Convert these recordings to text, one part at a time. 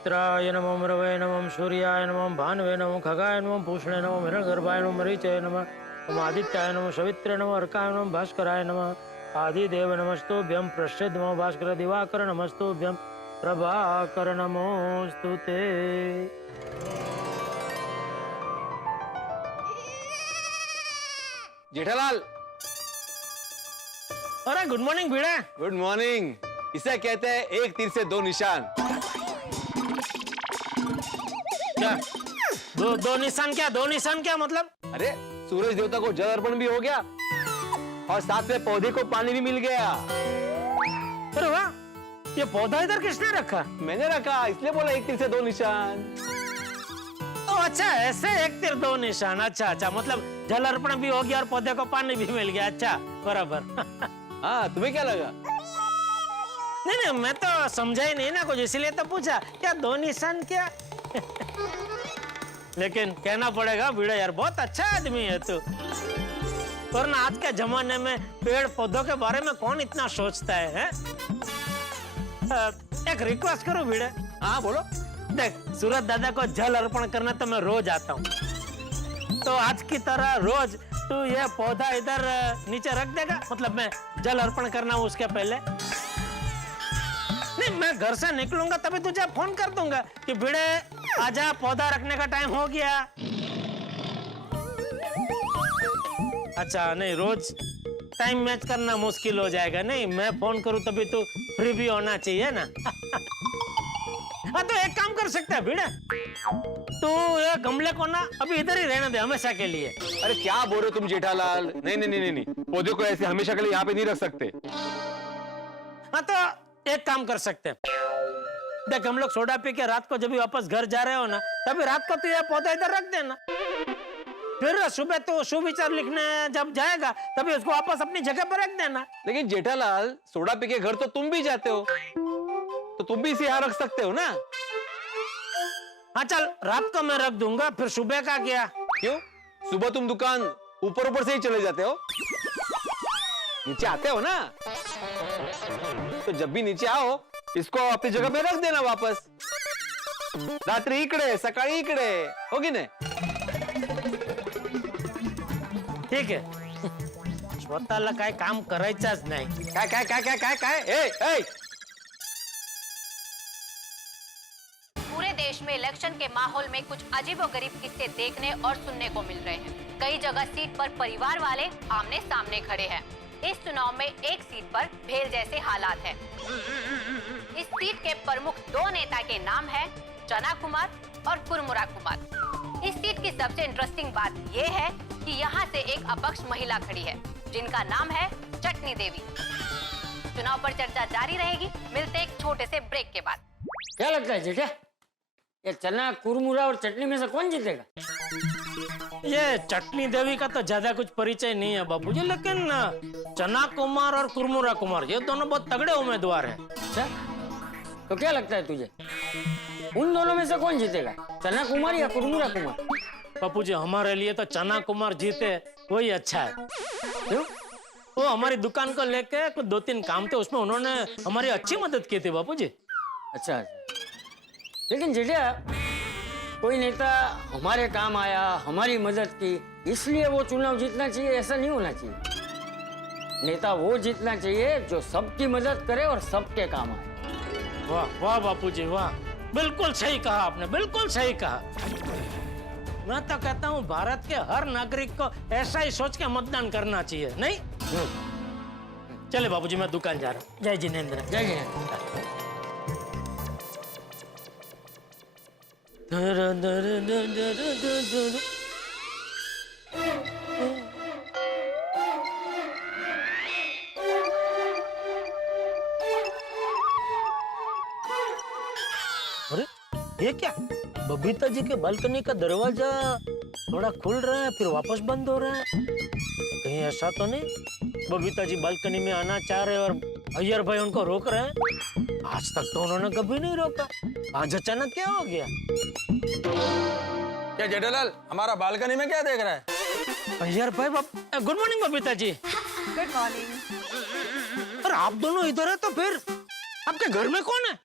मित्राय नमः रवये नमः सूर्याय नमः भानवे नमः खगाय नमः पूषणे नमः हिरण्यगर्भाय नमः मरीचाय नमः आदित्याय नमः सवित्रे नमः अर्काय नमः भास्कराय नमः आदिदेव नमस्तुभ्यं प्रसिद्ध नमो भास्कर दिवाकर नमस्तुभ्यं प्रभाकर नमोस्तुते। जेठालाल, अरे good morning Bhide. Good morning. इसे कहते हैं एक तीर से दो निशान। क्या दो निशान क्या? दो निशान क्या मतलब? अरे सूरज देवता को जल अर्पण भी हो गया और साथ में पौधे को पानी भी मिल गया। अरे वाह, ये पौधा इधर किसने रखा? मैंने रखा, इसलिए बोला एक तीर से दो निशान। ओ अच्छा, ऐसे एक तीर दो निशान। अच्छा अच्छा, मतलब जल अर्पण भी हो गया और पौधे को पानी भी मिल गया। अच्छा बराबर। हाँ, तुम्हें क्या लगा? नहीं नहीं, मैं तो समझा ही नहीं ना कुछ, इसलिए तो पूछा क्या दो निशान क्या। लेकिन कहना पड़ेगा भिड़ा यार, बहुत अच्छा आदमी है तू। वरना आज के जमाने में पेड़ पौधों के बारे में कौन इतना सोचता है? एक रिक्वेस्ट करो भिड़े। हाँ बोलो। देख, सूरज दादा को जल अर्पण करना तो मैं रोज आता हूँ, तो आज की तरह रोज तू ये पौधा इधर नीचे रख देगा? मतलब मैं जल अर्पण करना हूँ उसके पहले। नहीं, मैं घर से निकलूंगा तभी तुझे फोन कर दूंगा कि भिड़े आजा, पौधा रखने का टाइम हो गया। अच्छा नहीं, रोज टाइम मैच करना मुश्किल हो जाएगा। नहीं, मैं फोन करूं तभी तू फ्री भी होना चाहिए ना। हाँ तो एक काम कर सकते हैं भिड़े, तू ये गमले को ना अभी इधर ही रहने दे हमेशा के लिए। अरे क्या बोल रहे हो तुम जेठालाल? नहीं नहीं नहीं नहीं, पौधे को ऐसे हमेशा के लिए यहाँ पे नहीं रख सकते। हाँ तो एक काम कर सकते हैं, देख हम लोग सोडा पी के रात को जब भी वापस घर जा रहे हो ना, तभी रात को तो ये पौधा इधर रख देना। फिर सुबह तो सुविचार लिखने जब जाएगा तभी उसको वापस अपनी जगह पर रख देना। लेकिन जेठालाल, सोडा पी के घर तो तुम भी जाते हो, तो तुम भी इसे यहाँ रख सकते हो ना। हाँ चल, रात को मैं रख दूंगा, फिर सुबह का क्या? क्यों? सुबह तुम दुकान ऊपर ऊपर से ही चले जाते हो, नीचे आते हो ना। तो जब भी नीचे आओ इसको अपनी जगह पे रख देना वापस। रात्री इकडे सकाळी इकडे, होगी ना? ठीक है। स्वतःला काय काम करायचंच नाही। काय काय काय काय काय काय? ए पूरे देश में इलेक्शन के माहौल में कुछ अजीबोगरीब किस्से देखने और सुनने को मिल रहे हैं। कई जगह सीट पर परिवार वाले आमने सामने खड़े हैं। इस चुनाव में एक सीट पर भेल जैसे हालात हैं। इस सीट के प्रमुख दो नेता के नाम हैं चना कुमार और कुरमुरा कुमार। इस सीट की सबसे इंटरेस्टिंग बात ये है कि यहाँ से एक अपक्ष महिला खड़ी है जिनका नाम है चटनी देवी। चुनाव पर चर्चा जारी रहेगी। मिलते एक छोटे से ब्रेक के बाद। क्या लगता है जेठा, ये चना कुरमुरा और चटनी में से कौन जीतेगा? ये चटनी देवी का तो ज्यादा कुछ परिचय नहीं है बाबूजी, लेकिन चना कुमार और कुरमुरा कुमार ये दोनों बहुत तगड़े उम्मीदवार हैं। अच्छा, तो क्या लगता है तुझे, उन दोनों में से कौन जीतेगा, चना कुमार या कुरमुरा कुमार? बापूजी, हमारे लिए तो चना कुमार जीते वही अच्छा है। क्यों? वो हमारी दुकान को लेके कुछ दो तीन काम थे, उसमें उन्होंने हमारी अच्छी मदद की थी बापूजी। अच्छा, लेकिन जेठा कोई नेता हमारे काम आया, हमारी मदद की, इसलिए वो चुनाव जीतना चाहिए ऐसा नहीं होना चाहिए। नेता वो जीतना चाहिए जो सबकी मदद करे और सबके काम आए। वाह वाह बापूजी वाह, बिल्कुल सही कहा आपने, बिल्कुल सही कहा। मैं तो कहता हूँ भारत के हर नागरिक को ऐसा ही सोच के मतदान करना चाहिए, नहीं? चले बाबूजी, मैं दुकान जा रहा हूँ। जय जिनेंद्र। जय जिनेंद्र। अरे ये क्या, बबीता जी के बालकनी का दरवाजा थोड़ा खुल रहा है फिर वापस बंद हो रहा है। कहीं ऐसा तो नहीं बबीता जी बालकनी में आना चाह रहे और अय्यर भाई उनको रोक रहे हैं? आज तक तो उन्होंने कभी नहीं रोका, आज अचानक क्या हो गया? क्या जेठालाल हमारा बालकनी में क्या देख रहा है? अय्यर भाई, good morning Babita ji. Good morning. और आप दोनों इधर है तो फिर आपके घर में कौन है?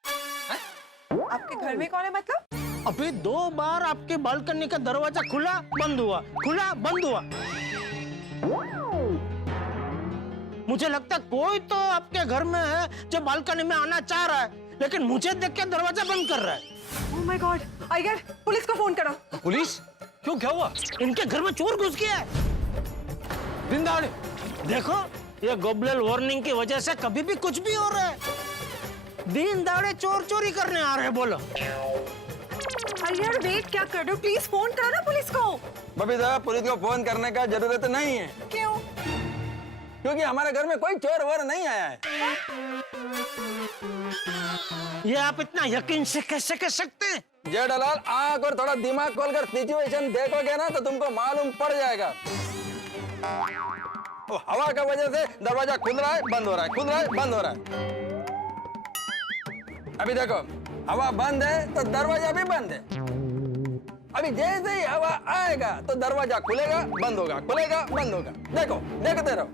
आपके घर में कौन है मतलब? अभी 2 बार आपके बालकनी का दरवाजा खुला बंद हुआ, खुला बंद हुआ। मुझे लगता है कोई तो आपके घर में है जो बालकनी में आना चाह रहा है, लेकिन मुझे देख के दरवाजा बंद कर रहा है। Oh my God, Iyer police को फोन करो। पुलिस? क्यों, क्या हुआ? इनके घर में चोर घुस गया है। दिन दहाड़े? देखो, ये गोबलेल वार्निंग की वजह से कभी भी कुछ भी हो रहा है। दिन दाड़े चोर चोरी करने आ रहे हैं, बोलो। अय्यर वेट क्या कर रहे हो, प्लीज फोन करो ना पुलिस को। बबीता, पुलिस को फोन करने का जरूरत नहीं है, क्यों? क्योंकि हमारे घर में कोई चोर वोर नहीं आया है। ये आप इतना यकीन से कैसे कह सकते हैं? जेठालाल, आंख और थोड़ा दिमाग खोलकर सिचुएशन देखोगे ना तो तुमको मालूम पड़ जाएगा। वो हवा का वजह से दरवाजा खुल रहा है, बंद हो रहा है, खुल रहा है, बंद हो रहा है। अभी देखो, हवा बंद है तो दरवाजा भी बंद है। अभी जैसे ही हवा आएगा तो दरवाजा खुलेगा, बंद होगा, खुलेगा, बंद होगा। देखो, देखते रहो।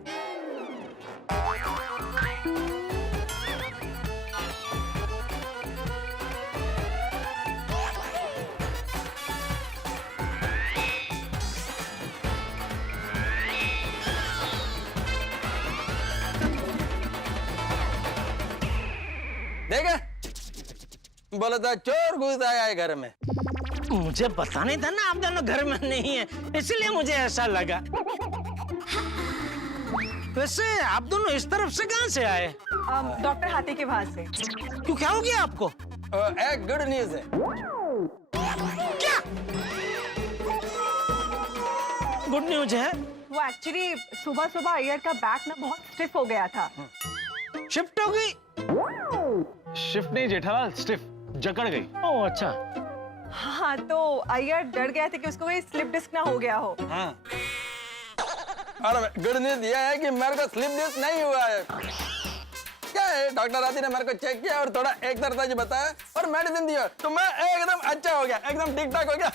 देखा, बोला था चोर घुस आया है घर में। मुझे पता नहीं था ना आप दोनों घर में नहीं है, इसलिए मुझे ऐसा लगा। वैसे आप दोनों इस तरफ से कहाँ से आए? डॉक्टर हाथी के वहां से। क्यों, क्या हो गया आपको? एक गुड न्यूज है। क्या गुड न्यूज है? वो एक्चुअली सुबह सुबह अय्यर का बैक ना बहुत स्टिफ हो गया था। शिफ्ट हो गई? शिफ्ट नहीं जेठालाल, स्टिफ, जकड़ गई। ओह अच्छा। हाँ, तो अय्यर डर गया था कि उसको कोई स्लिप डिस्क ना हो गया हो। हाँ। और गुड न्यूज यह है कि मेरे को स्लिप डिस्क नहीं हुआ है। क्या है, डॉक्टर आती ने मेरे को चेक किया और थोड़ा एक्सरसाइज बताया और मेडिसिन दिया तो मैं एकदम अच्छा हो गया, एकदम ठीक ठाक हो गया।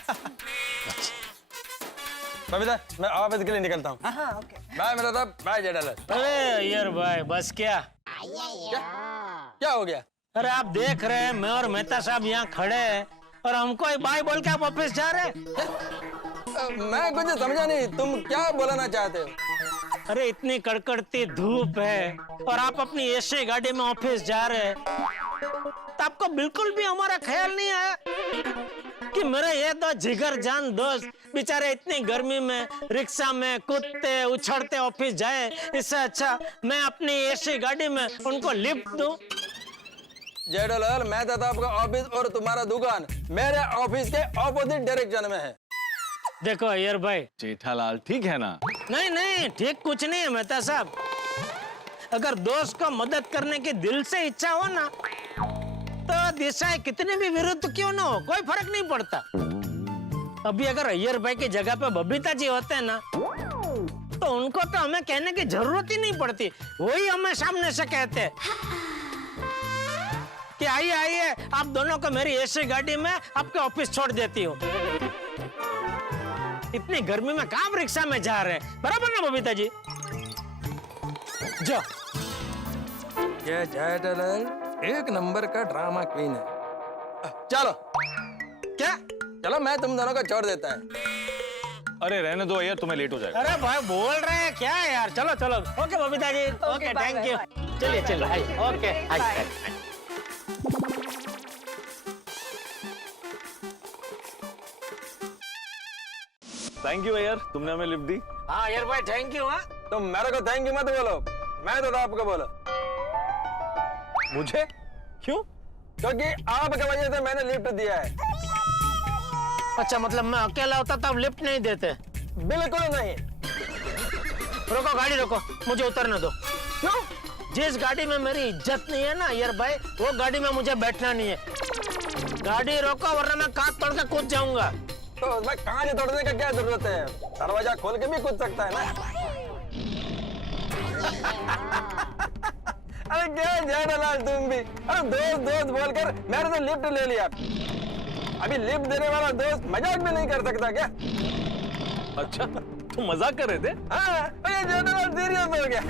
बबीता, मैं ऑफिस के लिए निकलता हूँ। हाँ, ओके। बाय मेरा साहब, बाय जेठालाल। अरे यार भाई, बस क्या क्या हो गया? अरे आप देख रहे हैं मैं और मेहता साहब यहाँ खड़े हैं और हमको एक बाय बोल के आप ऑफिस जा रहे हैं। मैं कुछ समझा नहीं, तुम क्या बोलना चाहते हो? अरे इतनी कड़कड़ती धूप है और आप अपनी एसी गाड़ी में ऑफिस जा रहे हैं, तो आपको बिल्कुल भी हमारा ख्याल नहीं आया कि मेरे ये दो जिगर जान दोस्त बेचारे इतनी गर्मी में रिक्शा में कूदते उछलते ऑफिस जाए, इससे अच्छा मैं अपनी एसी गाड़ी में उनको लिफ्ट दूं। जेठालाल, मैं था आपका ऑफिस और तुम्हारा दुकान मेरे ऑफिस के ऑपोजिट डायरेक्शन में है। देखो अय्यर भाई, जेठालाल ठीक है ना? नहीं नहीं, ठीक कुछ नहीं है मेहता साहब। अगर दोस्त को मदद करने की दिल से इच्छा हो ना, तो दिशाएं कितने भी विरुद्ध क्यों ना हो, कोई फर्क नहीं पड़ता। अभी अगर अय्यर भाई की जगह पे बबीता जी होते हैं ना, तो उनको तो हमें कहने की जरूरत ही नहीं पड़ती, वही हमें सामने से कहते कि आइए आइए, आप दोनों को मेरी एसी गाड़ी में आपके ऑफिस छोड़ देती हूँ। इतनी गर्मी में कहाँ आप रिक्शा में जा रहे हैं, बराबर ना बबीता जी? जाओ। ये जेठालाल एक नंबर का ड्रामा क्वीन है। चलो, क्या? चलो मैं तुम दोनों को छोड़ देता है। अरे रहने दो यार, तुम्हें लेट हो जाएगा। अरे भाई बोल रहे हैं क्या यार, चलो चलो। Okay Babita ji, okay, bye, thank you. Bye. चलिए चलिए, आइए, ओके, बाय। आइए। थैंक यू यार, तुमने हमें लिफ्ट दी। हाँ यार भाई, थैंक यू। हाँ तुम मेरे को थैंक यू मत बोलो, मैं तो आपको बोलो, मुझे? क्यों? क्योंकि आपकी वजह से मैंने लिफ्ट दिया है। अच्छा, मतलब मैं अकेला होता तब लिफ्ट नहीं देते? बिल्कुल नहीं। रोको, गाड़ी रोको, मुझे उतरने दो। क्यों? जिस गाड़ी में मेरी इज्जत नहीं है ना यार भाई, वो गाड़ी में मुझे बैठना नहीं है। गाड़ी रोको वरना मैं कांच तोड़ के कूद जाऊंगा। तो उसमें कांच तोड़ने का क्या जरूरत है, दरवाजा खोल के भी कूद सकता है ना। अरे क्या जेठालाल तुम भी, अरे दोस्त दोस्त बोलकर मैंने तो लिफ्ट ले लिया, अभी लिफ्ट देने वाला दोस्त मजाक भी नहीं कर सकता क्या? अच्छा, तुम मजाक कर रहे थे? हाँ, ये जेठालाल सीरियस हो गया।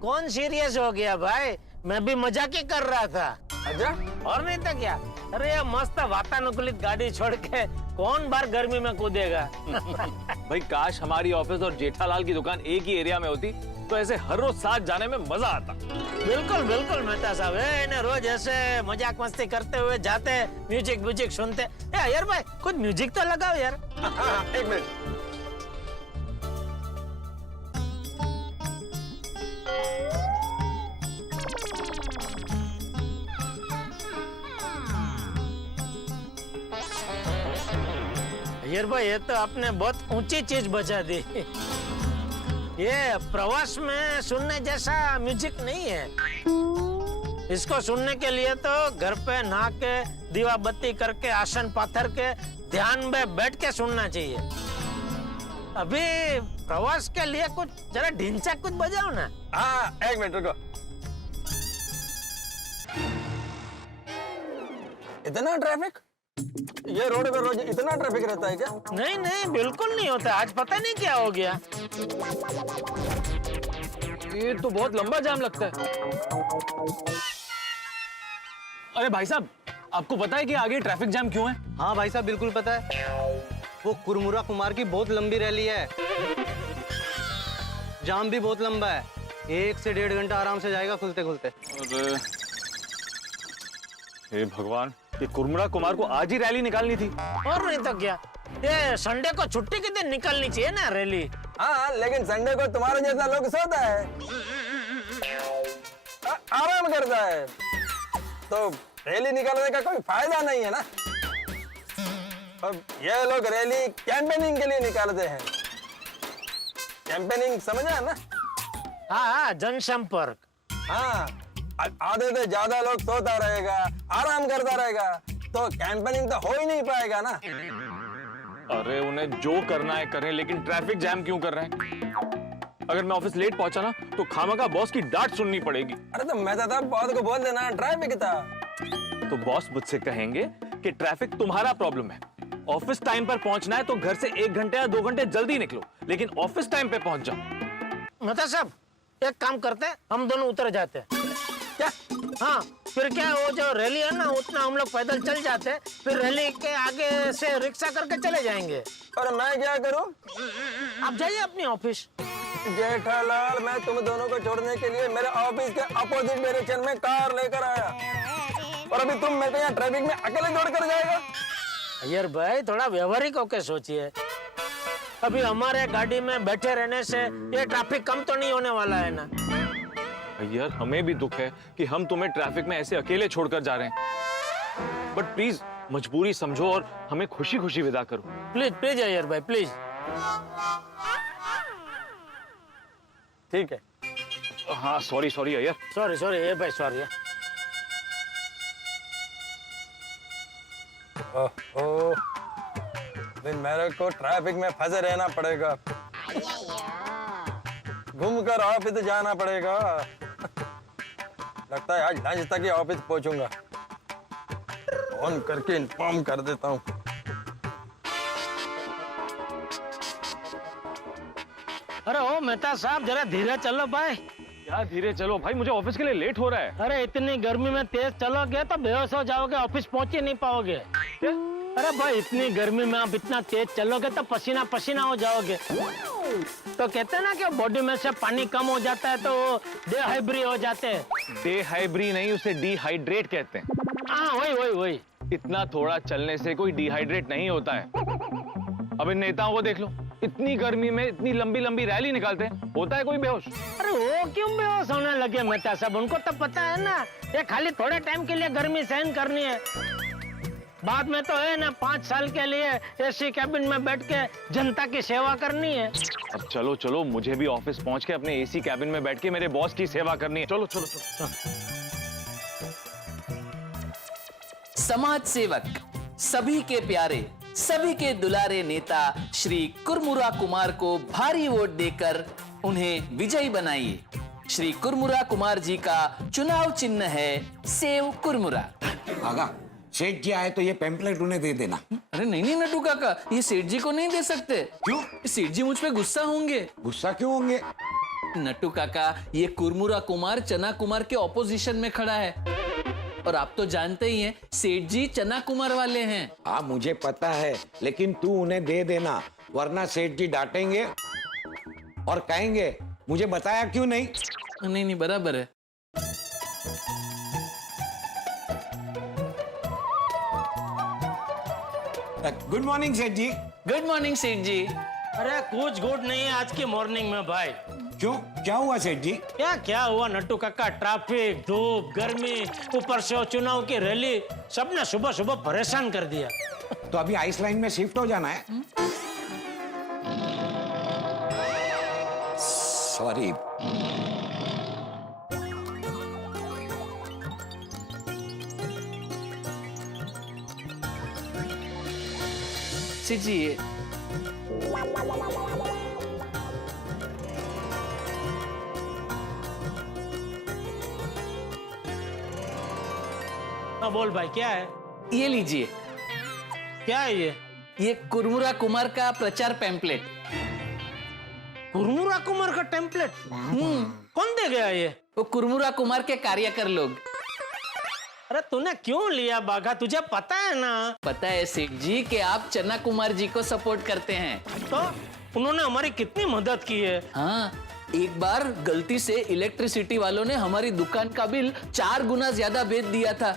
कौन सीरियस हो गया भाई? मैं भी मजाक ही कर रहा था। अच्छा और नहीं तो क्या। अरे ये मस्त वातानुकूलित गाड़ी छोड़ के कौन बार गर्मी में कूदेगा। भाई काश हमारी ऑफिस और जेठालाल की दुकान एक ही एरिया में होती तो ऐसे हर रोज साथ जाने में मजा आता। बिल्कुल बिल्कुल मेहता साहब, इन्हें रोज ऐसे मजाक मस्ती करते हुए जाते, म्यूजिक म्यूजिक सुनते। यार भाई कुछ म्यूजिक तो लगाओ यार। हाँ, एक मिनट। यार भाई ये तो आपने बहुत ऊंची चीज बचा दी। ये प्रवास में सुनने जैसा म्यूजिक नहीं है। इसको सुनने के लिए तो घर पे नहा के दीवा बत्ती करके आसन पाथर के ध्यान में बैठ के सुनना चाहिए। अभी प्रवास के लिए कुछ जरा ढिंचा कुछ बजाओ ना। हाँ, एक मिनट रुको। इतना ट्रैफिक? ये रोड पे रोज इतना ट्रैफिक रहता है क्या? नहीं नहीं बिल्कुल नहीं होता। आज पता नहीं क्या हो गया। ये तो बहुत लंबा जाम लगता है। अरे भाई साहब, आपको पता है कि आगे ट्रैफिक जाम क्यों है? हाँ भाई साहब बिल्कुल पता है। वो कुरमुरा कुमार की बहुत लंबी रैली है, जाम भी बहुत लंबा है। 1 से 1.5 घंटा आराम से जाएगा खुलते खुलते। अरे हे भगवान, ये कुरमुरा कुमार को आज ही रैली निकालनी थी। और नहीं तो क्या। ये संडे को छुट्टी के दिन निकलनी चाहिए ना रैली। हाँ, लेकिन संडे को तुम्हारे जैसा लोग सोता है, आराम करता है, तो रैली निकालने का कोई फायदा नहीं है ना। अब ये लोग रैली कैंपेनिंग के लिए निकालते हैं। कैंपेनिंग समझा ना? हाँ जनसंपर्क। हाँ, आधे से ज्यादा लोग सोता रहेगा, आराम करता रहेगा, तो कैंपेनिंग तो हो ही नहीं पाएगा ना। अरे उन्हें जो करना है करें, लेकिन ट्रैफिक जैम क्यों कर रहे हैं? अगर मैं ऑफिस लेट पहुंचा ना तो खामखा बॉस की डांट सुननी पड़ेगी। अरे तो मैं तो बॉस को बोल देना ट्रैफिक था। तो बॉस मुझसे कहेंगे कि ट्रैफिक तुम्हारा प्रॉब्लम है। ऑफिस टाइम पर पहुंचना है तो घर से 1 घंटे या 2 घंटे जल्दी निकलो, लेकिन ऑफिस टाइम पे पहुंच जाओ। मतलब साहब एक काम करते हैं, हम दोनों उतर जाते हैं। क्या? हाँ फिर क्या, वो जो रैली है ना उतना हम लोग पैदल चल जाते हैं, फिर रैली के आगे से रिक्शा करके चले जाएंगे। और मैं क्या करूं? आप जाइए अपनी ऑफिस। जेठालाल, मैं तुम दोनों को छोड़ने के लिए मेरे ऑफिस के अपोजिट डायरेक्शन में कार लेकर आया, और अभी तुम मेरे को यहाँ ट्रैफिक में अकेले छोड़कर जाएगा? यार भाई थोड़ा व्यवहारिक होकर सोचिए। अभी हमारे गाड़ी में बैठे रहने से ये ट्रैफिक कम तो नहीं होने वाला है ना। यार हमें भी दुख है कि हम तुम्हें ट्रैफिक में ऐसे अकेले छोड़कर जा रहे हैं, बट प्लीज मजबूरी समझो और हमें खुशी खुशी विदा करो। प्लीज प्लीज यार भाई प्लीज। ठीक है। हाँ सॉरी सॉरी यार। सॉरी सॉरी ये भाई सॉरी। ओह, फिर मेरे को ट्रैफिक में फंसे रहना पड़ेगा, घूमकर ऑफिस जाना पड़ेगा। लगता है आज लंच तक ही ऑफिस पहुंचूंगा। फोन करके इन्फॉर्म कर देता हूँ। अरे ओ मेहता साहब जरा धीरे चलो भाई। क्या धीरे चलो भाई, मुझे ऑफिस के लिए लेट हो रहा है। अरे इतनी गर्मी में तेज चलोगे तो बेहोश हो जाओगे, ऑफिस पहुंच ही नहीं पाओगे। अरे भाई इतनी गर्मी में आप इतना तेज चलोगे तो पसीना पसीना हो जाओगे। तो कहते हैं ना कि बॉडी में से पानी कम हो जाता है तो डिहाइड्रेट हो जाते हैं। डिहाइड्रेट नहीं, उसे डिहाइड्रेट कहते हैं। हाँ वही वही वही। इतना थोड़ा चलने से कोई डिहाइड्रेट नहीं होता है। अब इन नेताओं को देख लो, इतनी गर्मी में इतनी लंबी लंबी रैली निकालते हैं, होता है कोई बेहोश? अरे वो क्यों बेहोश होने लगे मेहता साहब, उनको तो पता है ना ये खाली थोड़े टाइम के लिए गर्मी सहन करनी है, बाद में तो है ना 5 साल के लिए एसी कैबिन में बैठ के जनता की सेवा करनी है। अब चलो चलो, मुझे भी ऑफिस पहुंच के अपने एसी कैबिन में बैठ के मेरे बॉस की सेवा करनी है। चलो चलो चलो। समाज सेवक, सभी के प्यारे, सभी के दुलारे नेता श्री कुरमुरा कुमार को भारी वोट देकर उन्हें विजयी बनाइए। श्री कुरमुरा कुमार जी का चुनाव चिन्ह है सेव कुरमुरा। आगा, सेठ जी आए तो ये पैम्पलेट उन्हें दे देना। अरे नहीं नहीं नटू काका, ये सेठ जी को नहीं दे सकते। क्यों? सेठ जी मुझ पे गुस्सा होंगे। गुस्सा क्यों होंगे? नटू काका, ये कुरमुरा कुमार चना कुमार के ऑपोजिशन में खड़ा है और आप तो जानते ही हैं सेठ जी चना कुमार वाले हैं। हाँ मुझे पता है, लेकिन तू उन्हें दे देना, वरना सेठ जी डांटेंगे और कहेंगे मुझे बताया क्यों नहीं। नहीं नहीं बराबर है। गुड मॉर्निंग सेठ जी। गुड मॉर्निंग सेठ जी। अरे कुछ गुड नहीं है आज की मॉर्निंग में भाई। क्यों, क्या हुआ सेठ जी? क्या क्या हुआ नट्टू काका, ट्रैफिक, धूप, गर्मी, ऊपर से वो चुनाव की रैली, सबने सुबह सुबह परेशान कर दिया। तो अभी आइस लाइन में शिफ्ट हो जाना है। सॉरी। सेठ जी ये हाँ बोल भाई क्या है? ये लीजिए, क्या है ये कुरमुरा कुमार का प्रचार पैम्पलेट। कुरमुरा कुमार का टेम्पलेट? कौन दे गया ये? वो कुरमुरा कुमार के कार्यकर लोग। अरे तूने क्यों लिया बाघा, तुझे पता है ना? पता है सेठ जी कि आप चना कुमार जी को सपोर्ट करते हैं। तो उन्होंने हमारी कितनी मदद की है। हाँ, एक बार गलती से इलेक्ट्रिसिटी वालों ने हमारी दुकान का बिल 4 गुना ज्यादा बेच दिया था।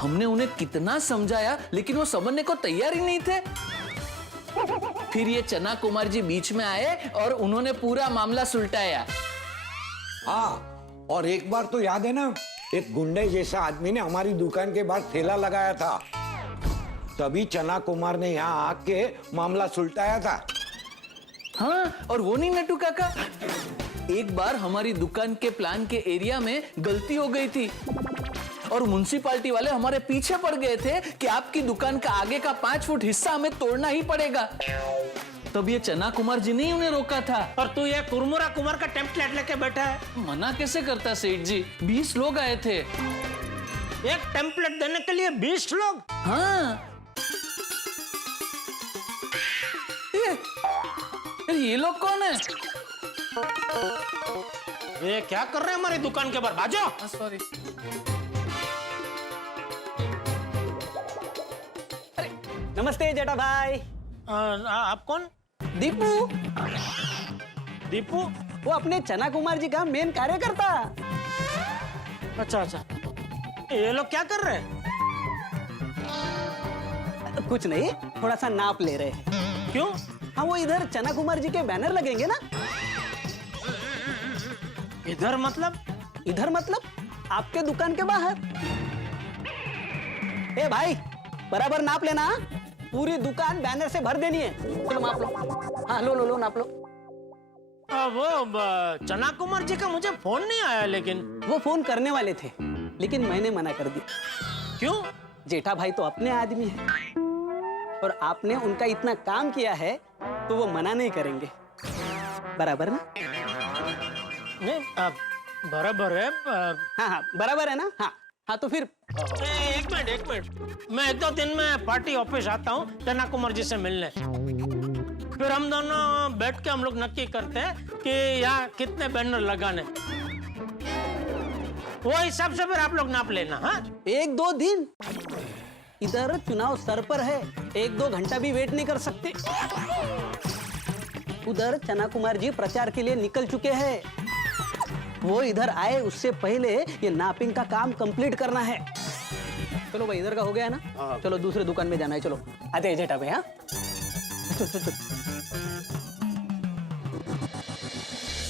हमने उन्हें कितना समझाया लेकिन वो समझने को तैयार ही नहीं थे। फिर ये चना कुमार जी बीच में आए और उन्होंने पूरा मामला सुलटाया। हाँ, और एक बार तो याद है ना, एक गुंडे जैसा आदमी ने हमारी दुकान के बाहर ठेला लगाया था, तभी चना कुमार ने यहाँ आके मामला सुलटाया था। हाँ, और वो नहीं नट्टू काका, एक बार हमारी दुकान के प्लान के एरिया में गलती हो गई थी और म्युनिसिपालिटी वाले हमारे पीछे पड़ गए थे कि आपकी दुकान का आगे का 5 फुट हिस्सा हमें तोड़ना ही पड़ेगा। तब ये चना कुमार जी ने उन्हें रोका था। और तू ये कुरमुरा कुमार का टेम्पलेट लेके बैठा है। मना कैसे करता सेठ जी, 20 लोग आए थे। एक टेम्पलेट देने के लिए 20 लोग? हाँ, ये लोग कौन है? ये क्या कर रहे हैं हमारी दुकान के बाहर? भाजो। सॉरी। नमस्ते जेठा भाई। आप कौन? दीपू, दीपू? वो अपने चना कुमार जी का मेन कार्यकर्ता। अच्छा अच्छा, ये लोग क्या कर रहे हैं? कुछ नहीं, थोड़ा सा नाप ले रहे हैं। क्यों? हाँ, वो इधर चना कुमार जी के बैनर लगेंगे ना। इधर मतलब? इधर मतलब आपके दुकान के बाहर। ए भाई, बराबर नाप लेना, पूरी दुकान बैनर से भर देनी है। चलो नाप लो। हाँ लो लो लो नाप लो। वो चना कुमार जी का मुझे फोन नहीं आया, लेकिन वो फोन करने वाले थे लेकिन मैंने मना कर दिया। क्यों? जेठा भाई तो अपने आदमी है और आपने उनका इतना काम किया है तो वो मना नहीं करेंगे, बराबर ना? नहीं बराबर है। हाँ हाँ बराबर है ना। हाँ हाँ तो फिर एक मिनट, मैं 1-2 दिन में पार्टी ऑफिस आता हूँ चना कुमार जी से मिलने। फिर हम दोनों बैठ के हम लोग नक्की करते हैं कि यहाँ कितने बैनर लगाने, वो हिसाब से फिर आप लोग नाप लेना। हाँ, 1-2 दिन? इधर चुनाव सर पर है, 1-2 घंटा भी वेट नहीं कर सकते। उधर चना कुमार जी प्रचार के लिए निकल चुके हैं, वो इधर आए उससे पहले ये नापिंग का काम कंप्लीट करना है। चलो भाई, इधर का हो गया है ना, चलो दूसरे दुकान में जाना है। चलो आते हैं जेठा भाई। हाँ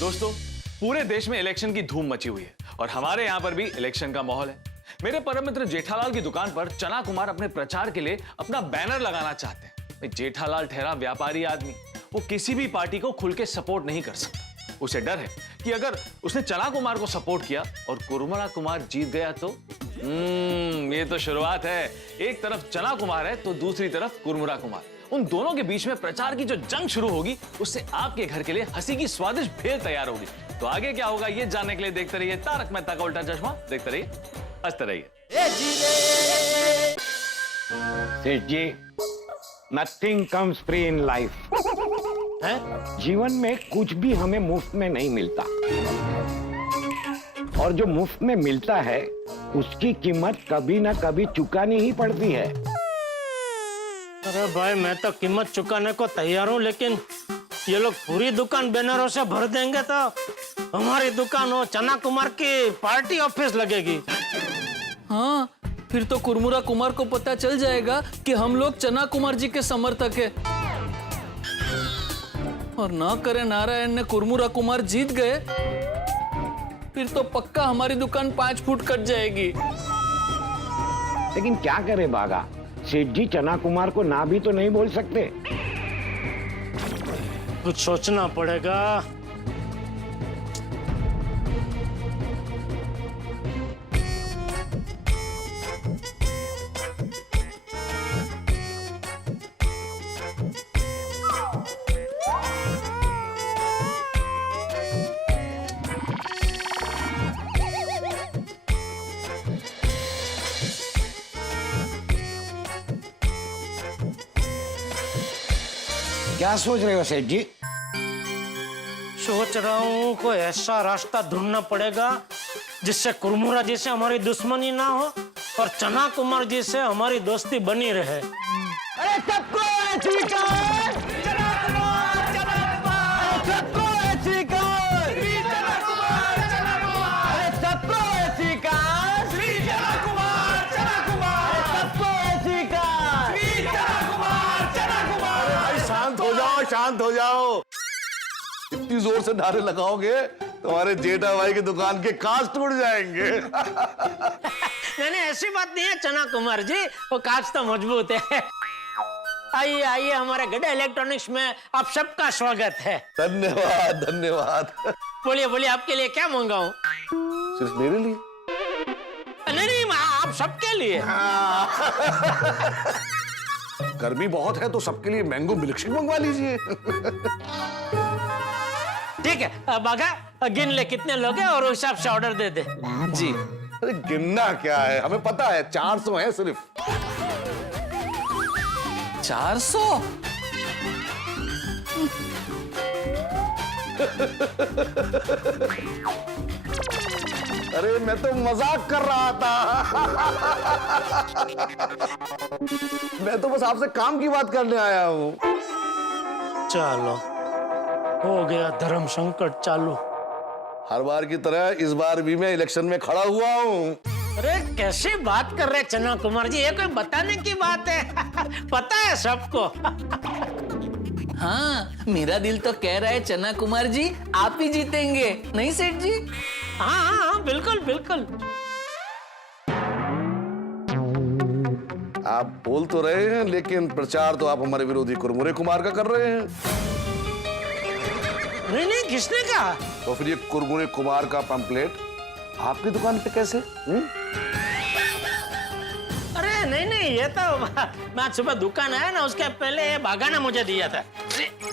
दोस्तों, पूरे देश में इलेक्शन की धूम मची हुई है और हमारे यहाँ पर भी इलेक्शन का माहौल है। मेरे परम मित्र जेठालाल की दुकान पर चना कुमार अपने प्रचार के लिए अपना बैनर लगाना चाहते हैं। जेठालाल ठहरा व्यापारी आदमी, वो किसी भी पार्टी को खुल के सपोर्ट नहीं कर सकता। उसे डर है कि अगर उसने चना कुमार को सपोर्ट किया और कुरमुरा कुमार जीत गया तो ये तो शुरुआत है। एक तरफ चना कुमार है तो दूसरी तरफ कुरमुरा कुमार। उन दोनों के बीच में प्रचार की जो जंग शुरू होगी, उससे आपके घर के लिए हंसी की स्वादिष्ट भेल तैयार होगी। तो आगे क्या होगा ये जानने के लिए देखते रहिए तारक मेहता का उल्टा चश्मा। देखते रहिए, हंसते रहिए। Seth ji, nothing comes free in life. जीवन में कुछ भी हमें मुफ्त में नहीं मिलता, और जो मुफ्त में मिलता है उसकी कीमत कभी ना कभी चुकानी ही पड़ती है। अरे भाई मैं तो कीमत चुकाने को तैयार हूँ, लेकिन ये लोग पूरी दुकान बैनरों से भर देंगे तो हमारी दुकान हो चना कुमार की पार्टी ऑफिस लगेगी। हाँ, फिर तो कुरमुरा कुमार को पता चल जाएगा कि हम लोग चना कुमार जी के समर्थक है, और ना करे नारायण ने कुरमुरा कुमार जीत गए, फिर तो पक्का हमारी दुकान 5 फुट कट जाएगी। लेकिन क्या करे बागा, सेठ जी चना कुमार को ना भी तो नहीं बोल सकते। कुछ सोचना पड़ेगा। क्या सोच रहे हो सेठ जी? सोच रहा हूँ कोई ऐसा रास्ता ढूंढना पड़ेगा जिससे कुरमुरा जी से हमारी दुश्मनी ना हो और चना कुमार जी से हमारी दोस्ती बनी रहे। अरे सबको स्वीकार, चना कुमार, चना कुमार, सबको स्वीकार, चना कुमार, चना कुमार, अरे सबको स्वीकार, चना कुमार, चना कुमार, सबको स्वीकार, चना कुमार, चना कुमार। शांत हो जाओ, शांत हो जाओ। इतनी जोर से नारे लगाओगे तुम्हारे जेठा भाई की दुकान के कांच टूट जाएंगे। नहीं ऐसी बात नहीं है चना कुमार जी, वो कांच तो मजबूत है। आइए आइए, हमारे गड्ढा इलेक्ट्रॉनिक्स में आप सबका स्वागत है। धन्यवाद धन्यवाद। बोलिए बोलिए, आपके लिए क्या मंगाऊं? सिर्फ मेरे लिए? नहीं आप सबके लिए। गर्मी बहुत है तो सबके लिए मैंगो मिल्कशेक मंगवा लीजिए। ठीक है बागा, गिन ले कितने लोग हैं और उस हिसाब से ऑर्डर दे दे। जी। अरे गिनना क्या है, हमें पता है 400 है सिर्फ। 400? अरे मैं तो मजाक कर रहा था। मैं तो बस आपसे काम की बात करने आया हूँ। चलो हो गया धर्म संकट चालू। हर बार की तरह इस बार भी मैं इलेक्शन में खड़ा हुआ हूँ। अरे कैसे बात कर रहे चना कुमार जी, ये कोई बताने की बात है। पता है सबको। हाँ, मेरा दिल तो कह रहा है चना कुमार जी आप ही जीतेंगे, नहीं सेठ जी? हाँ बिल्कुल बिल्कुल। आप बोल तो रहे हैं लेकिन प्रचार तो आप हमारे विरोधी कुरमुरे कुमार का कर रहे हैं। नहीं किसने कहा? तो फिर ये कुरमुरे कुमार का पंपलेट आपकी दुकान पे कैसे? अरे नहीं, ये तो मैं सुबह दुकान आया ना, उसके पहले बागा ने मुझे दिया था।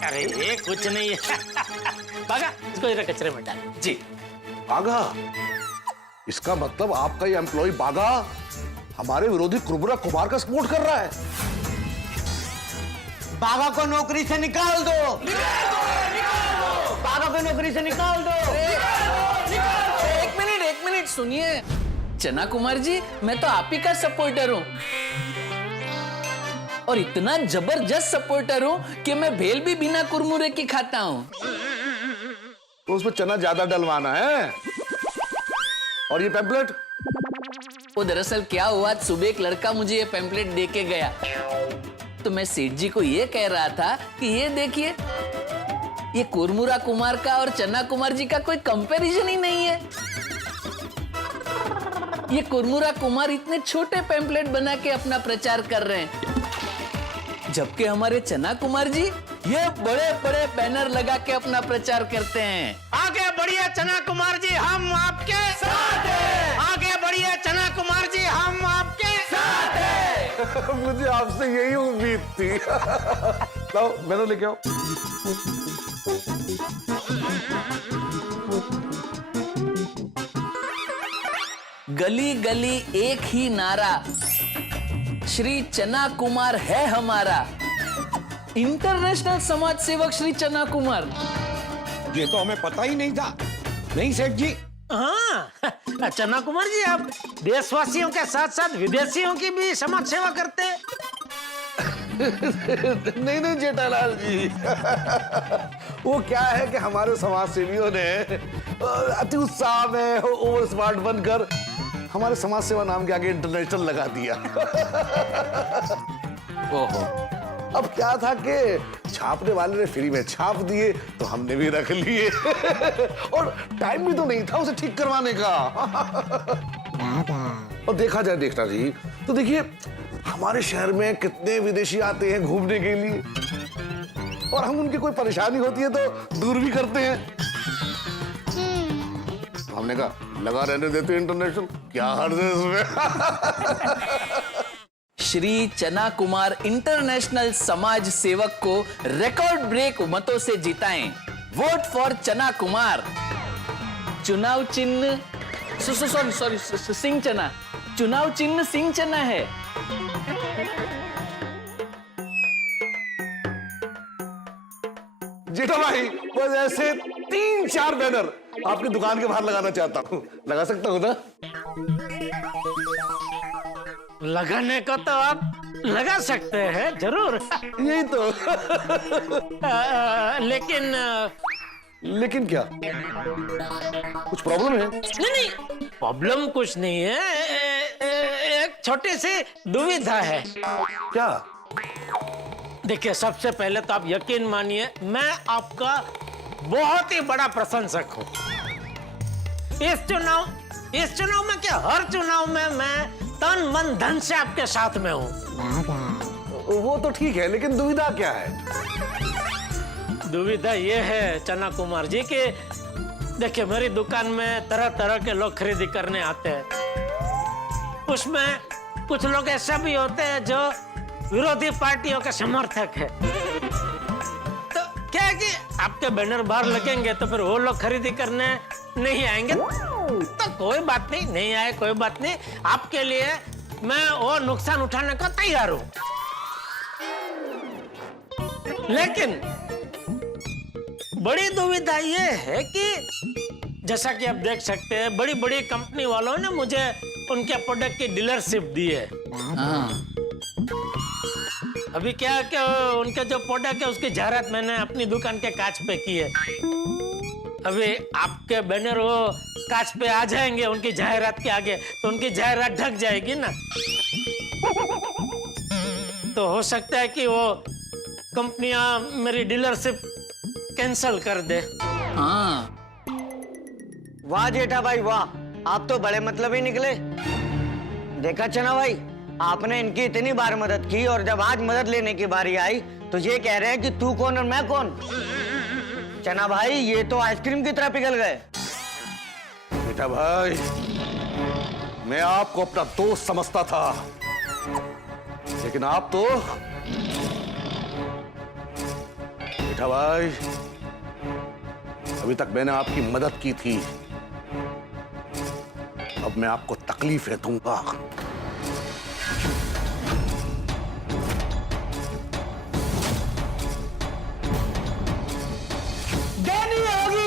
अरे ये कुछ नहीं है। बागा, इसको इधर कचरे में डाल। जी। बागा? इसका मतलब आपका ये एम्प्लॉय बागा हमारे विरोधी कुरमुरा कुमार का सपोर्ट कर रहा है। बागा को नौकरी से निकाल दो, बागा को नौकरी से निकाल दो। एक मिनट सुनिए चना कुमार जी, मैं तो आप ही का सपोर्टर हूँ, और इतना जबरदस्त सपोर्टर हूँ कि मैं भेल भी बिना कुरमुरे की खाता हूँ। तो उसमें चना ज्यादा डलवाना है। और ये पैम्पलेट? वो दरअसल क्या हुआ, सुबह एक लड़का मुझे ये पैम्पलेट दे के गया, तो मैं सेठ जी को ये कह रहा था कि ये देखिए, ये कुरमुरा कुमार का और चना कुमार जी का कोई कंपैरिजन ही नहीं है। ये कुरमुरा कुमार इतने छोटे पैम्पलेट बना के अपना प्रचार कर रहे हैं, जबकि हमारे चना कुमार जी ये बड़े बड़े बैनर लगा के अपना प्रचार करते हैं। आगे बढ़िए चना कुमार जी, हम आपके साथ हैं। आगे बढ़िए चना कुमार जी, हम आपके साथ हैं। मुझे आपसे यही उम्मीद थी। लाओ बैनर लेके आओ। गली गली एक ही नारा, श्री चना कुमार है हमारा। इंटरनेशनल समाज सेवक श्री चना कुमार। ये तो हमें पता ही नहीं था। नहीं सेठ जी, हाँ, चना कुमार जी, आप देशवासियों के साथ साथ विदेशियों की भी समाज सेवा करते हैं। नहीं नहीं जेठालाल जी, वो क्या है कि हमारे समाज सेवियों ने अति उत्साह में ओवर स्मार्ट बनकर हमारे समाज सेवा नाम के आगे इंटरनेशनल लगा दिया। ओहो, अब क्या था कि छापने वाले ने फ्री में छाप दिए तो हमने भी रख लिए। और टाइम भी तो नहीं था उसे ठीक करवाने का। और देखा जाए देखना जी, तो देखिए हमारे शहर में कितने विदेशी आते हैं घूमने के लिए, और हम उनकी कोई परेशानी होती है तो दूर भी करते हैं। हमने कहा लगा रहने देते इंटरनेशनल, क्या हर्ज है इसमें। श्री चना कुमार इंटरनेशनल समाज सेवक को रिकॉर्ड ब्रेक मतों से जिताएं। वोट फॉर चना कुमार। चुनाव चिन्ह सॉरी सिंह चना, चुनाव चिन्ह सिंह चना है। जेठा भाई, बस ऐसे 3-4 बैनर आपकी दुकान के बाहर लगाना चाहता हूँ, लगा सकता हूँ ना? लगाने को तो आप लगा सकते हैं, जरूर। यही तो। लेकिन क्या? कुछ प्रॉब्लम है? नहीं, प्रॉब्लम कुछ नहीं है। एक छोटी सी दुविधा है। क्या? देखिए, सबसे पहले तो आप यकीन मानिए, मैं आपका बहुत ही बड़ा प्रशंसक हूँ। इस चुनाव में क्या, हर चुनाव में मैं तन मन धन से आपके साथ में हूँ। वो तो ठीक है, लेकिन दुविधा क्या है? दुविधा ये है चना कुमार जी कि देखिए, मेरी दुकान में तरह तरह के लोग खरीदी करने आते हैं। उसमें कुछ लोग ऐसा भी होते हैं जो विरोधी पार्टियों के समर्थक है। तो क्या है कि आपके बैनर बाहर लगेंगे तो फिर वो लोग खरीदी करने नहीं आएंगे। तो कोई बात नहीं आए, कोई बात नहीं। आपके लिए मैं वो नुकसान उठाने को तैयार हूं। लेकिन बड़ी दुविधा ये है कि जैसा कि आप देख सकते हैं, बड़ी बड़ी कंपनी वालों ने मुझे उनके प्रोडक्ट की डीलरशिप दी है। अभी क्या है कि उनके जो प्रोडक्ट है उसकी जाहिरात मैंने अपनी दुकान के कांच पे की है। अभी आपके बैनर वो कांच पे आ जाएंगे उनकी जाहिरात के आगे, तो उनकी जाहिरात ढक जाएगी ना। तो हो सकता है कि वो कंपनियां मेरी डीलरशिप कैंसल कर दे। वाह जेठा भाई वाह, आप तो बड़े मतलब ही निकले। देखा चना भाई, आपने इनकी इतनी बार मदद की और जब आज मदद लेने की बारी आई तो ये कह रहे हैं कि तू कौन और मैं कौन। चना भाई, ये तो आइसक्रीम की तरह पिघल गए। बेटा भाई, मैं आपको अपना दोस्त समझता था, लेकिन आप तो बेटा भाई, अभी तक मैंने आपकी मदद की थी, अब मैं आपको तकलीफें दूंगा।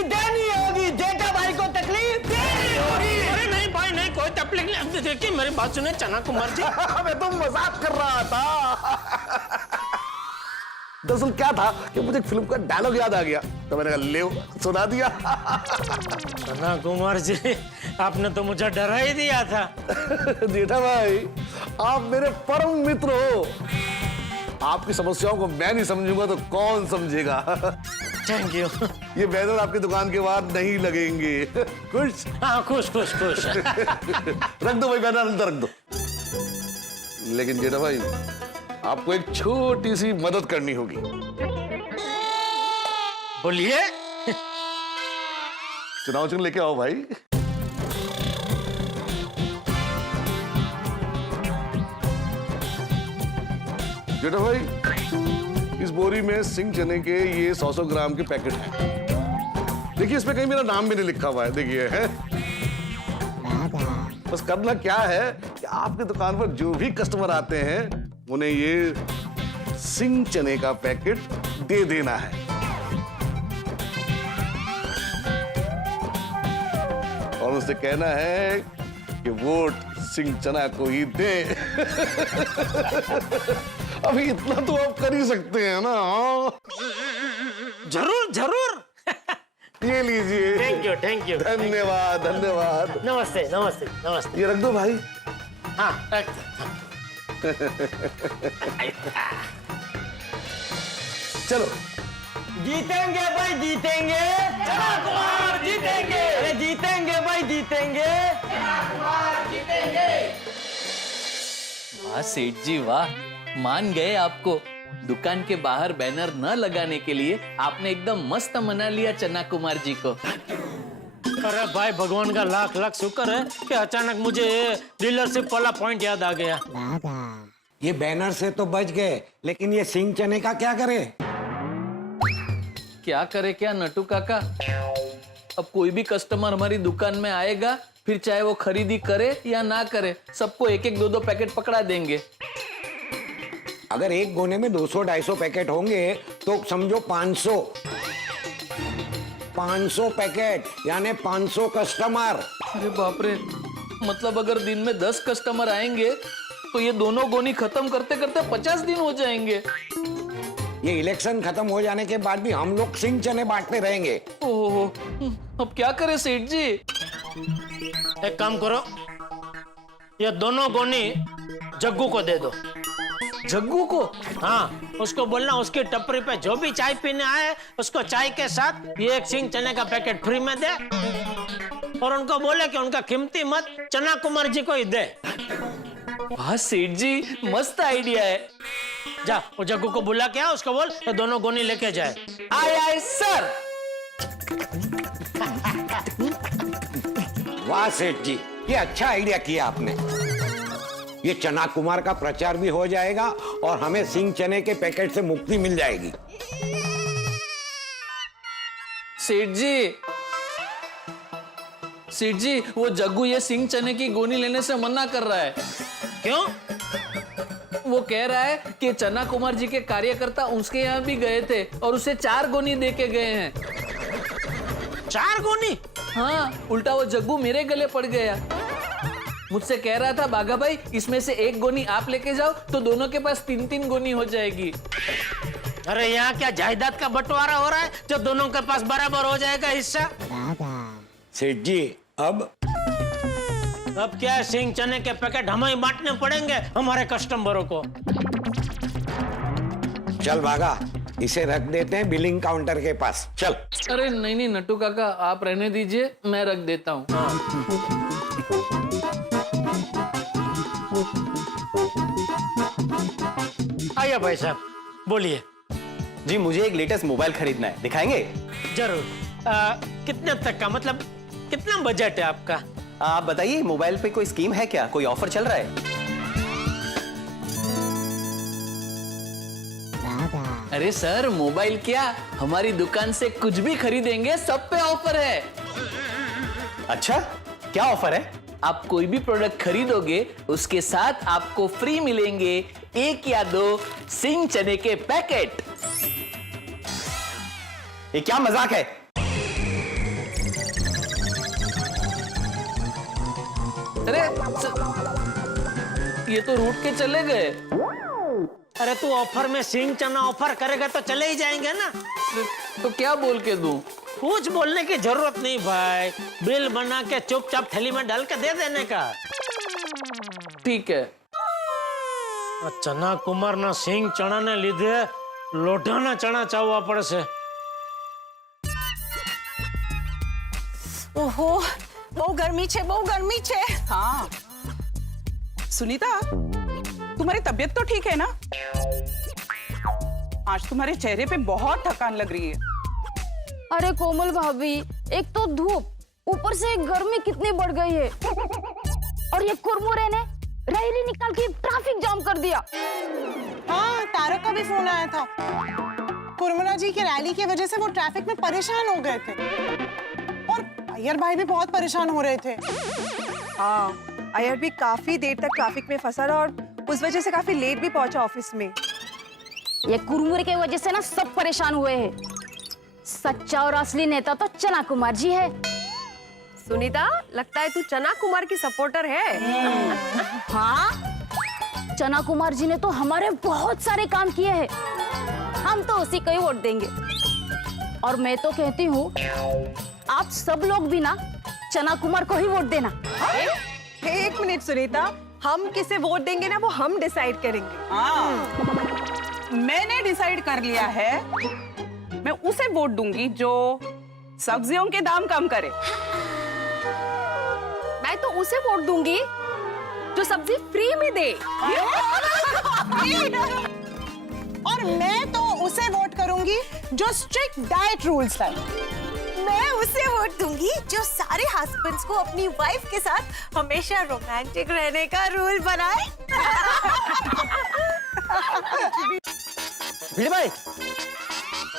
देनी होगी जेठा भाई को तकलीफ देनी होगी। अरे नहीं भाई नहीं, कोई तकलीफ नहीं। देखिए मेरी बात सुने चना कुमार जी। मैं तो मजाक कर रहा था। दरअसल क्या था कि मुझे एक फिल्म का डायलॉग याद आ गया, तो मैंने कहा ले सुना दिया। चना कुमार जी, आपने तो मुझे डरा ही दिया था। जेठा भाई, आप मेरे परम मित्र हो। आपकी समस्याओं को मैं नहीं समझूंगा तो कौन समझेगा। Thank you. ये बैनर आपकी दुकान के बाहर नहीं लगेंगे। खुश? हाँ खुश खुश खुश। रख दो भाई, बैनर अंदर रख दो। लेकिन जेठा भाई, आपको एक छोटी सी मदद करनी होगी। बोलिए। चुनाव चिन्ह लेके आओ भाई। जेठा भाई, इस बोरी में सिंह चने के ये 100 ग्राम के पैकेट हैं। देखिए, इसमें कहीं मेरा नाम भी नहीं लिखा हुआ है। देखिए है। बस करना क्या है कि आपकी दुकान पर जो भी कस्टमर आते हैं उन्हें ये सिंह चने का पैकेट दे देना है, और उनसे कहना है कि वोट सिंह चना को ही दे। अभी इतना तो आप कर ही सकते हैं ना। जरूर जरूर। ये लीजिए। Thank you. धन्यवाद धन्यवाद। नमस्ते नमस्ते नमस्ते। ये रख दो भाई। हाँ रख दो। चलो। जीतेंगे भाई जीतेंगे, चना कुमार जीतेंगे। अरे जीतेंगे भाई जीतेंगे, वाह सेठ जी वाह, मान गए आपको। दुकान के बाहर बैनर न लगाने के लिए आपने एकदम मस्त मना लिया चना कुमार जी को। अरे भाई भगवान का लाख लाख शुक्र है कि अचानक मुझे डीलरशिप वाला पॉइंट याद आ गया। ये बैनर से तो बच गए, लेकिन ये सिंह चने का क्या करे? क्या करे क्या नटू काका, अब कोई भी कस्टमर हमारी दुकान में आएगा, फिर चाहे वो खरीदी करे या ना करे, सबको एक एक दो दो पैकेट पकड़ा देंगे। अगर एक गोने में 200-250 पैकेट होंगे तो समझो 500 पैकेट, यानी 500 कस्टमर। अरे बाप रे, मतलब अगर दिन में 10 कस्टमर आएंगे तो ये दोनों गोनी खत्म करते करते 50 दिन हो जाएंगे। ये इलेक्शन खत्म हो जाने के बाद भी हम लोग सिंह चने बांटते रहेंगे। ओहो, अब क्या करें सेठ जी? एक काम करो, ये दोनों गोनी जग्गू को दे दो। जग्गू को? हाँ, उसको बोलना उसकी टपरी पे जो भी चाय पीने आए उसको चाय के साथ ये एक सिंह चने का पैकेट फ्री में दे, और उनको बोले कि उनका कीमती मत चना कुमार जी को ही दे। वाह सेठ जी, मस्त आइडिया है। जा वो जग्गू को बुला के आ, उसको बोल ये दोनों गोनी लेके जाए। आए आए सर। वाह सेठ जी, ये अच्छा आइडिया किया आपने। ये चना कुमार का प्रचार भी हो जाएगा और हमें सिंह चने के पैकेट से मुक्ति मिल जाएगी। सेठ जी, वो जग्गू ये सिंह चने की गोनी लेने से मना कर रहा है। क्यों? वो कह रहा है कि चना कुमार जी के कार्यकर्ता उसके यहाँ भी गए थे और उसे 4 गोनी दे के गए हैं। 4 गोनी? हाँ, उल्टा वो जग्गू मेरे गले पड़ गया। मुझसे कह रहा था बागा भाई, इसमें से 1 गोनी आप लेके जाओ तो दोनों के पास 3-3 गोनी हो जाएगी। अरे यहाँ क्या जायदाद का बंटवारा हो रहा है जो दोनों के पास बराबर हो जाएगा हिस्सा? सेठ जी, अब क्या है, सिंह चने के पैकेट हमें ही बांटने पड़ेंगे हमारे कस्टमरों को। चल भागा, इसे रख देते हैं बिलिंग काउंटर के पास। चल। अरे नहीं नहीं नट्टू काका, आप रहने दीजिए, मैं रख देता हूँ। आइए भाई साहब, बोलिए। जी मुझे एक लेटेस्ट मोबाइल खरीदना है, दिखाएंगे? जरूर। कितने तक का, मतलब कितना बजट है आपका? आप बताइए, मोबाइल पे कोई स्कीम है क्या, कोई ऑफर चल रहा है? अरे सर, मोबाइल क्या, हमारी दुकान से कुछ भी खरीदेंगे सब पे ऑफर है। अच्छा, क्या ऑफर है? आप कोई भी प्रोडक्ट खरीदोगे उसके साथ आपको फ्री मिलेंगे 1 या 2 सिंह चने के पैकेट। ये क्या मजाक है? अरे ये तो रूठ के चले गए। अरे तू ऑफर में सिंह चना ऑफर करेगा तो चले ही जाएंगे ना। तो क्या बोल के दूं? कुछ बोलने की जरूरत नहीं भाई, बिल बना के चुपचाप थैली में डाल के दे देने का। ठीक है। चना कुमार ना सिंह चना ने લીધે લોઢાના ચણા ચાવવા પડશે। ओहो, बहु गर्मी छे, बहु गर्मी छे। हाँ। सुनीता, तुम्हारी तबीयत तो ठीक है ना? आज तुम्हारे चेहरे पे बहुत थकान लग रही है। अरे कोमल भाभी, एक तो धूप, ऊपर से गर्मी कितनी बढ़ गई है, और ये कुरमुरे ने रैली निकाल के ट्रैफिक जाम कर दिया। हाँ, तारक का भी फोन आया था। कुरमुरा जी की रैली की वजह से वो ट्रैफिक में परेशान हो गए थे, और अय्यर भाई भी बहुत परेशान हो रहे थे। हाँ, अय्यर भी काफी देर तक ट्रैफिक में फंसा रहा और उस वजह से काफी लेट भी पहुंचा ऑफिस में। ये कुरमुरे की वजह से ना सब परेशान हुए हैं। सच्चा और असली नेता तो चना कुमार जी है। सुनीता, लगता है तू चना कुमार की सपोर्टर है। हाँ, चना कुमार जी ने तो हमारे बहुत सारे काम किए हैं। हम तो उसी को ही वोट देंगे। और मैं तो कहती हूँ आप सब लोग भी ना चना कुमार को ही वोट देना। एक मिनट सुनीता, हम किसे वोट देंगे ना वो हम डिसाइड करेंगे। हाँ, मैंने डिसाइड कर लिया है, मैं उसे वोट दूंगी जो सब्जियों के दाम कम करे। मैं तो उसे वोट दूंगी जो सब्जी फ्री में दे। और मैं तो उसे वोट करूंगी जो स्ट्रिक्ट डाइट रूल्स है। मैं उसे वोट दूंगी जो सारे हस्बैंड्स को अपनी वाइफ के साथ हमेशा रोमांटिक रहने का रूल बनाए। भिड़े भाई,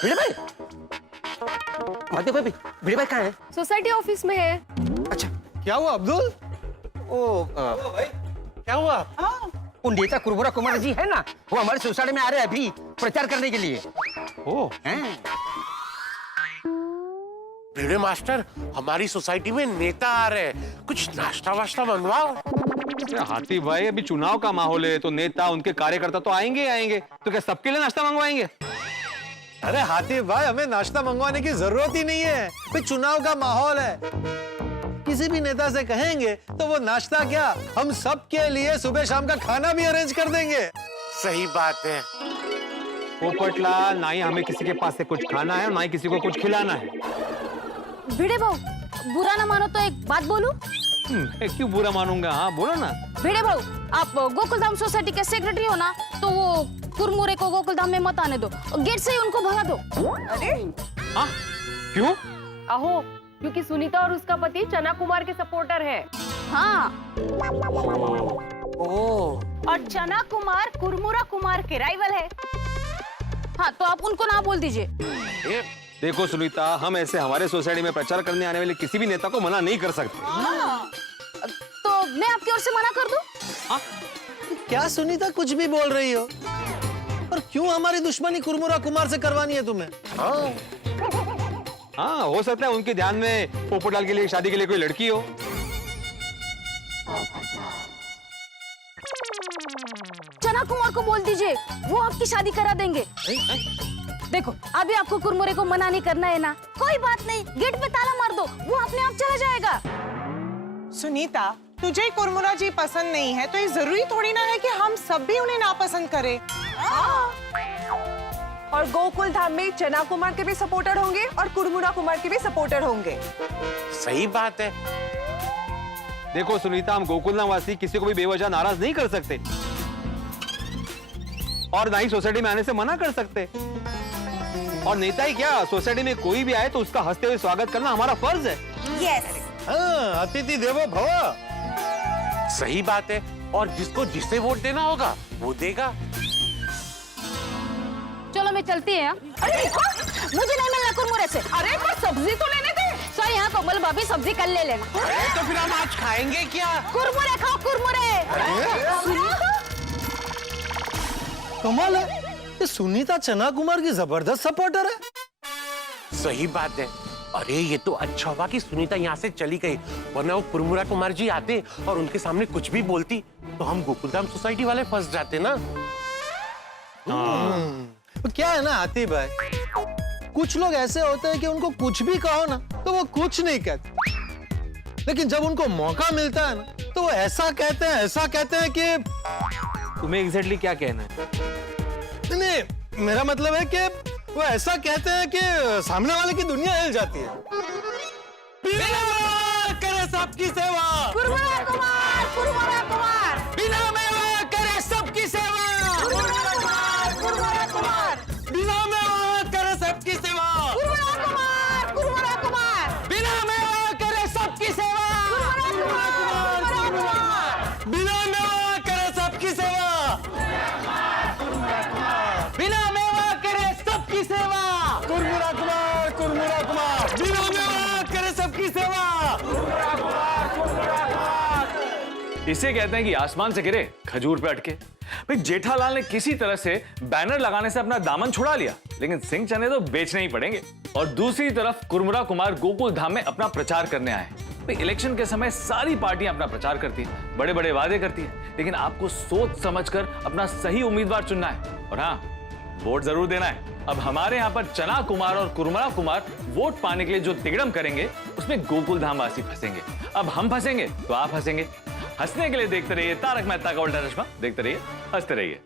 भिड़े भाई, भाई, भिड़े भाई कहाँ है? सोसाइटी ऑफिस में है। अच्छा, क्या हुआ अब्दुल? क्या हुआ? वो नेता कुरमुरा कुमार जी है ना, वो हमारे सोसाइटी में आ रहे हैं अभी प्रचार करने के लिए। ओ, भिड़े मास्टर, हमारी सोसाइटी में नेता आ रहे हैं, कुछ नाश्ता वाश्ता मंगवाओ। हाथी भाई, अभी चुनाव का माहौल है तो नेता उनके कार्यकर्ता तो आएंगे ही आएंगे, तो क्या सबके लिए नाश्ता मंगवाएंगे? अरे हाथी भाई, हमें नाश्ता मंगवाने की जरूरत ही नहीं है। भाई चुनाव का माहौल है, किसी भी नेता से कहेंगे तो वो नाश्ता क्या, हम सब के लिए सुबह शाम का खाना भी अरेंज कर देंगे। सही बात है। पोपटलाल, ना ही हमें किसी के पास से कुछ खाना है, ना ही किसी को कुछ खिलाना है। भिड़े भाऊ, बुरा ना मानो तो एक बात बोलूं? क्यों बुरा मानूंगा? हाँ बोलो ना। भिड़े भाऊ, आप गोकुलधाम सोसाइटी के सेक्रेटरी हो ना, तो वो कुरमुरे को गोकुलधाम में मत आने दो, गेट से ही उनको भगा दो। अरे हाँ, क्यों? आहो, क्योंकि सुनीता और उसका पति चना कुमार के सपोर्टर है। हाँ। और चना कुमार कुरमुरा कुमार के राइवल है। हाँ, तो आप उनको ना बोल दीजिए। देखो सुनीता, हम ऐसे हमारे सोसाइटी में प्रचार करने आने वाले किसी भी नेता को मना नहीं कर सकते। तो मैं आपकी ओर से मना कर दूं? क्या सुनीता कुछ भी बोल रही हो? और क्यों हमारी दुश्मनी कुरमुरा कुमार से करवानी है तुम्हें? हाँ, हो सकता है उनके ध्यान में पोपटलाल के लिए शादी के लिए कोई लड़की हो। चना कुमार को बोल दीजिए, वो आपकी शादी करा देंगे। देखो, अभी आपको कुरमुरे को मना नहीं करना है ना, कोई बात नहीं, गेट पे ताला मार दो, वो अपने आप चला जाएगा। सुनीता, तुझे कुरमुरा जी पसंद नहीं है तो ये जरूरी थोड़ी ना है कि हम सब भी उन्हें नापसंद करें। और गोकुल धाम में चना कुमार के भी सपोर्टर होंगे और कुरमुरा कुमार के भी सपोर्टर होंगे। सही बात है। देखो सुनीता, हम गोकुलधाम वासी किसी को भी बेवजह नाराज नहीं कर सकते और ना ही सोसाइटी में आने से मना कर सकते। और नेता ही क्या, सोसाइटी में कोई भी आए तो उसका हंसते हुए स्वागत करना हमारा फर्ज है। यस। हाँ, अतिथि देवो भव। सही बात है। और जिसको जिसे वोट देना होगा वो देगा। चलो मैं चलती है। अरे मुझे नहीं मिलना कुरमुरे से। अरे पर सब्जी तो लेने दे। सॉरी, यहाँ कोमल भाभी सब्जी कल ले लेना। तो फिर हम आज खाएंगे क्या? कुरमुरे खाओ, कुरमुरे। कमाल है, ये सुनीता चना कुमार की जबरदस्त सपोर्टर है। सही बात है। अरे ये तो अच्छा हुआ कि सुनीता यहाँ से चली गई, वरना वो कुरमुरा कुमार जी आते और उनके सामने कुछ भी बोलती तो हम गोकुलधाम सोसाइटी वाले फंस जाते ना। तो क्या है ना हाथी भाई, कुछ लोग ऐसे होते हैं कि उनको कुछ भी कहो ना तो वो कुछ नहीं कहते, लेकिन जब उनको मौका मिलता है ना तो वो ऐसा कहते हैं कि तुम्हें एग्जैक्टली क्या कहना है? नहीं, मेरा मतलब है कि वो ऐसा कहते हैं कि सामने वाले की दुनिया हिल जाती है। बिना करे सबकी सेवा, कुरमुरा कुमार, कुरमुरा कुमार। बिना मेवा करे सबकी सेवा, कुरमुरा कुमार, कुरमुरा कुमार। बिना मेवा करे सबकी सेवा, कुरमुरा कुमार, कुरमुरा कुमार। बिना मेवा करे सबकी सेवा, कुरमुरा कुमार, बिना मेवा करे सबकी सेवा, बिना मेवा करे सबकी सेवा, कुरमुरा कुमार, कुरमुरा कुमार, बिना मेवा करे सबकी सेवा। इसे कहते हैं कि आसमान से गिरे खजूर पे अटके। भाई जेठालाल ने किसी तरह से बैनर लगाने से अपना दामन छुड़ा लिया, लेकिन सिंह चने तो बेचने ही पड़ेंगे। और दूसरी तरफ कुरमुरा कुमार गोकुल धाम में अपना प्रचार करने आए। इलेक्शन के समय सारी पार्टियां अपना प्रचार करती हैं, बड़े बड़े वादे करती हैं, लेकिन आपको सोच समझकर अपना सही उम्मीदवार चुनना है और हाँ, वोट जरूर देना है। अब हमारे यहाँ पर चना कुमार और कुरमुरा कुमार वोट पाने के लिए जो तिगड़म करेंगे उसमें गोकुल धाम वासी फंसेंगे। अब हम फंसेंगे तो आप फंसेंगे। हंसने के लिए देखते रहिए तारक मेहता का उल्टा चश्मा, देखते रहिए, हंसते रहिए।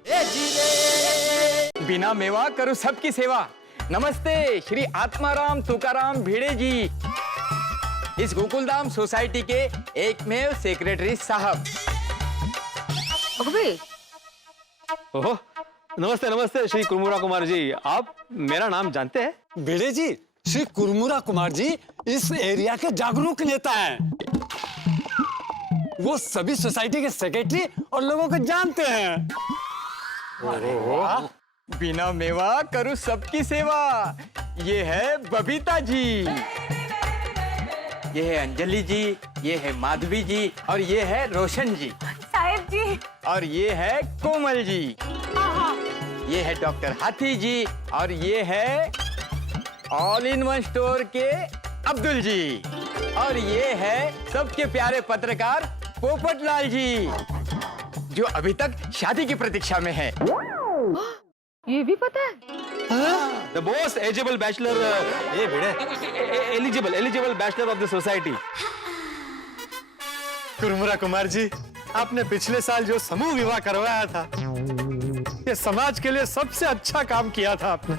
बिना मेवा करो सबकी सेवा। नमस्ते श्री आत्माराम तुकाराम भिड़े जी, इस गोकुलधाम सोसाइटी के एकमेव सेक्रेटरी साहब। ओहो, नमस्ते नमस्ते श्री कुरमुरा कुमार जी, आप मेरा नाम जानते हैं? भिड़े जी, श्री कुरमुरा कुमार जी इस एरिया के जागरूक नेता हैं। वो सभी सोसाइटी के सेक्रेटरी और लोगों को जानते हैं। बिना मेवा करूं सबकी सेवा। ये है बबीता जी, ये है अंजलि जी, ये है माधवी जी और ये है रोशन जी साहिब जी, और ये है कोमल जी, ये है डॉक्टर हाथी जी और ये है ऑल इन वन स्टोर के अब्दुल जी, और ये है सबके प्यारे पत्रकार पोपटलाल जी, जो अभी तक शादी की प्रतीक्षा में है। ये भी पता है? द मोस्ट एलिजिबल बैचलर, ये Bhide, eligible bachelor of the society. Kurmura Kumar ji, आपने पिछले साल जो समूह विवाह करवाया था, ये समाज के लिए सबसे अच्छा काम किया था आपने।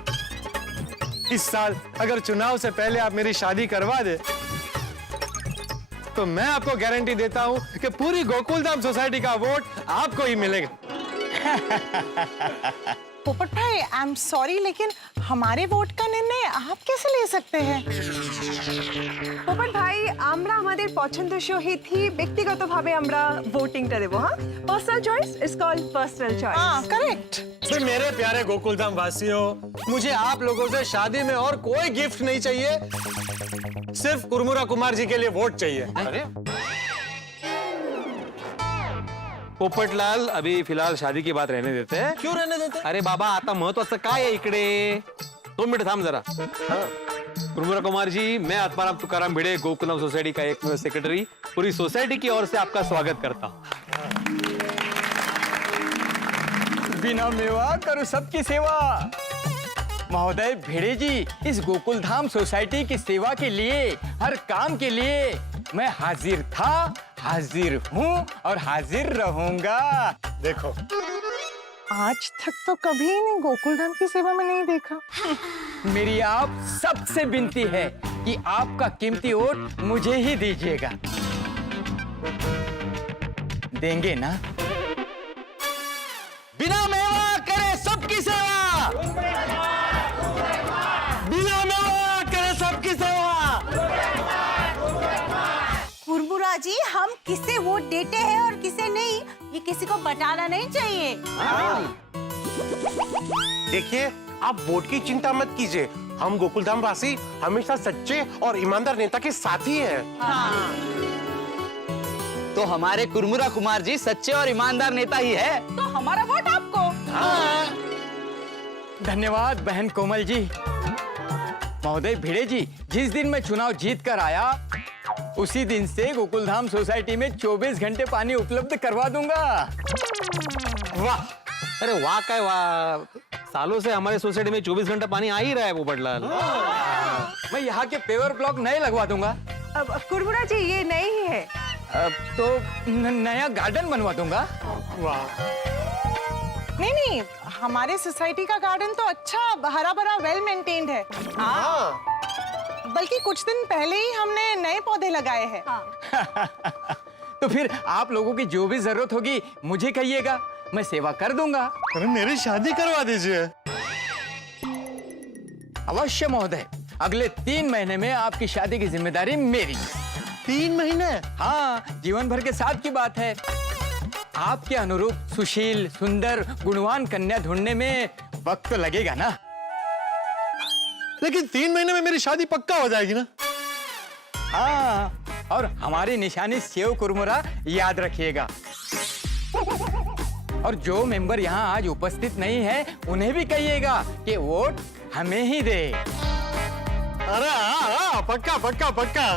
इस साल अगर चुनाव से पहले आप मेरी शादी करवा दे तो मैं आपको गारंटी देता हूं कि पूरी गोकुलधाम सोसाइटी का वोट आपको ही मिलेगा। पोपट भाई, आई एम सॉरी, लेकिन हमारे वोट का निर्णय आप कैसे ले सकते हैं? পোপট ভাই, আমরা আমাদের পছন্দসই হিথি ব্যক্তিগতভাবে আমরা ভোটিংটা দেব। হ্যাঁ, personal choice is called personal choice. हाँ करेक्ट। तो मेरे प्यारे गोकुलधाम वासियों, मुझे आप लोगों से शादी में और कोई गिफ्ट नहीं चाहिए, सिर्फ कुरमुरा कुमार जी के लिए वोट चाहिए। अरे पोपटलाल, अभी फिलहाल शादी की बात रहने देते हैं। क्यों रहने देते? अरे बाबा, आता महत्वाचं काय आहे इकडे? 2 मिनिट थांब जरा। कुरमुरा कुमार जी, मैं आत्माराम तुकाराम भिड़े, गोकुलधाम सोसाइटी का एक सेक्रेटरी, पूरी सोसाइटी की ओर से आपका स्वागत करता हूँ। बिना मेवा करूं सबकी सेवा। महोदय भिड़े जी, इस गोकुलधाम सोसाइटी की सेवा के लिए, हर काम के लिए मैं हाजिर था, हाजिर हूँ और हाजिर रहूंगा। देखो, आज तक तो कभी नहीं गोकुलधाम की सेवा में नहीं देखा। मेरी आप सबसे विनती है कि आपका कीमती वोट मुझे ही दीजिएगा। देंगे ना? बिना मेवा करे सबकी सेवा। बिना मेवा करे सबकी सेवा। कुरमुरा जी, हम किसे वोट देते हैं और किसे नहीं, ये किसी को बताना नहीं चाहिए। देखिए, आप वोट की चिंता मत कीजिए, हम गोकुलधाम वासी हमेशा सच्चे और ईमानदार नेता के साथ ही हैं। तो हमारे कुरमुरा कुमार जी सच्चे और ईमानदार नेता ही है, तो हमारा वोट आपको। धन्यवाद बहन कोमल जी। महोदय भिड़े जी, जिस दिन मैं चुनाव जीत कर आया, उसी दिन से गोकुलधाम सोसाइटी में 24 घंटे पानी उपलब्ध करवा दूंगा। वाह, अरे वाह काय वाह, सालों से हमारे सोसाइटी में 24 घंटा पानी आ ही रहा है पोपटलाल। मैं यहाँ के पेवर ब्लॉक नए लगवा दूंगा। अब कुरमुरा जी, ये नई ही है। अब तो नया गार्डन बनवा दूंगा। वाह, नहीं नहीं, हमारे सोसाइटी का गार्डन तो अच्छा हरा भरा वेल मेंटेन्ड है। हाँ, बल्कि कुछ दिन पहले ही हमने नए पौधे लगाए हैं। तो फिर आप लोगों की जो भी जरूरत होगी मुझे कहिएगा, मैं सेवा कर दूंगा। अरे मेरी शादी करवा दीजिए। अवश्य महोदय, अगले 3 महीने में आपकी शादी की जिम्मेदारी मेरी। 3 महीने? हाँ, जीवन भर के साथ की बात है। आपके अनुरूप सुशील, सुंदर, गुणवान कन्या ढूंढने में वक्त तो लगेगा ना। लेकिन 3 महीने में मेरी शादी पक्का हो जाएगी ना? हाँ, और हमारी निशानी सेव कुरमुरा याद रखिएगा। और जो मेंबर यहाँ आज उपस्थित नहीं है, उन्हें भी कहिएगा कि वोट हमें ही दे। अरे हाँ, पक्का पक्का पक्का।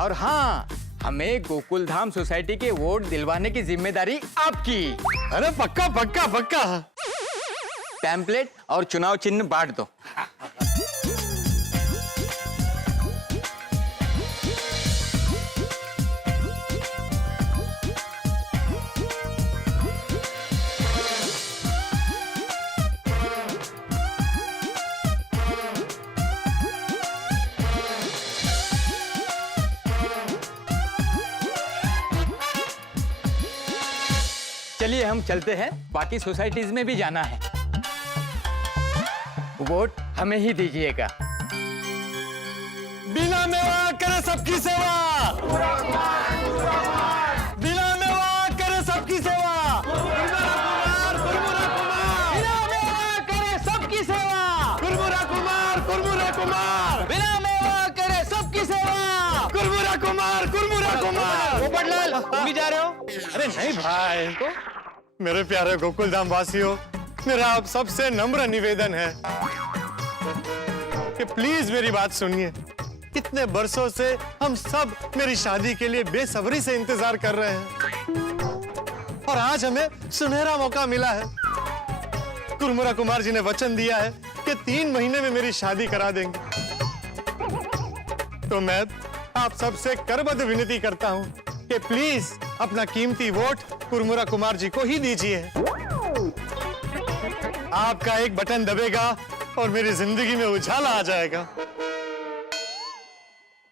और हाँ, हमें गोकुलधाम सोसाइटी के वोट दिलवाने की जिम्मेदारी आपकी। अरे पक्का पक्का पक्का। पैम्पलेट और चुनाव चिन्ह बांट दो। चलिए हम चलते हैं, बाकी सोसाइटीज में भी जाना है। वोट हमें ही दीजिएगा। बिना मेवा करे सबकी सेवा, बिना मेवा करे सबकी सेवा, बिना मेवा करे सबकी सेवा, कुरमुरा कुमार बिना मेवा करे सबकी सेवा, कुरमुरा कुमार। पोपटलाल, तुम भी जा रहे हो? अरे नहीं भाई, तो मेरे प्यारे गोकुलधाम वासियों, मेरा आप सबसे नम्र निवेदन है कि प्लीज मेरी बात सुनिए। कितने बरसों से हम सब मेरी शादी के लिए बेसब्री से इंतजार कर रहे हैं और आज हमें सुनहरा मौका मिला है। कुरमुरा कुमार जी ने वचन दिया है कि 3 महीने में मेरी शादी करा देंगे। तो मैं आप सबसे करबद्ध विनती करता हूं कि प्लीज अपना कीमती वोट कुरमुरा कुमार जी को ही दीजिए। आपका एक बटन दबेगा और मेरी जिंदगी में उछाला आ जाएगा।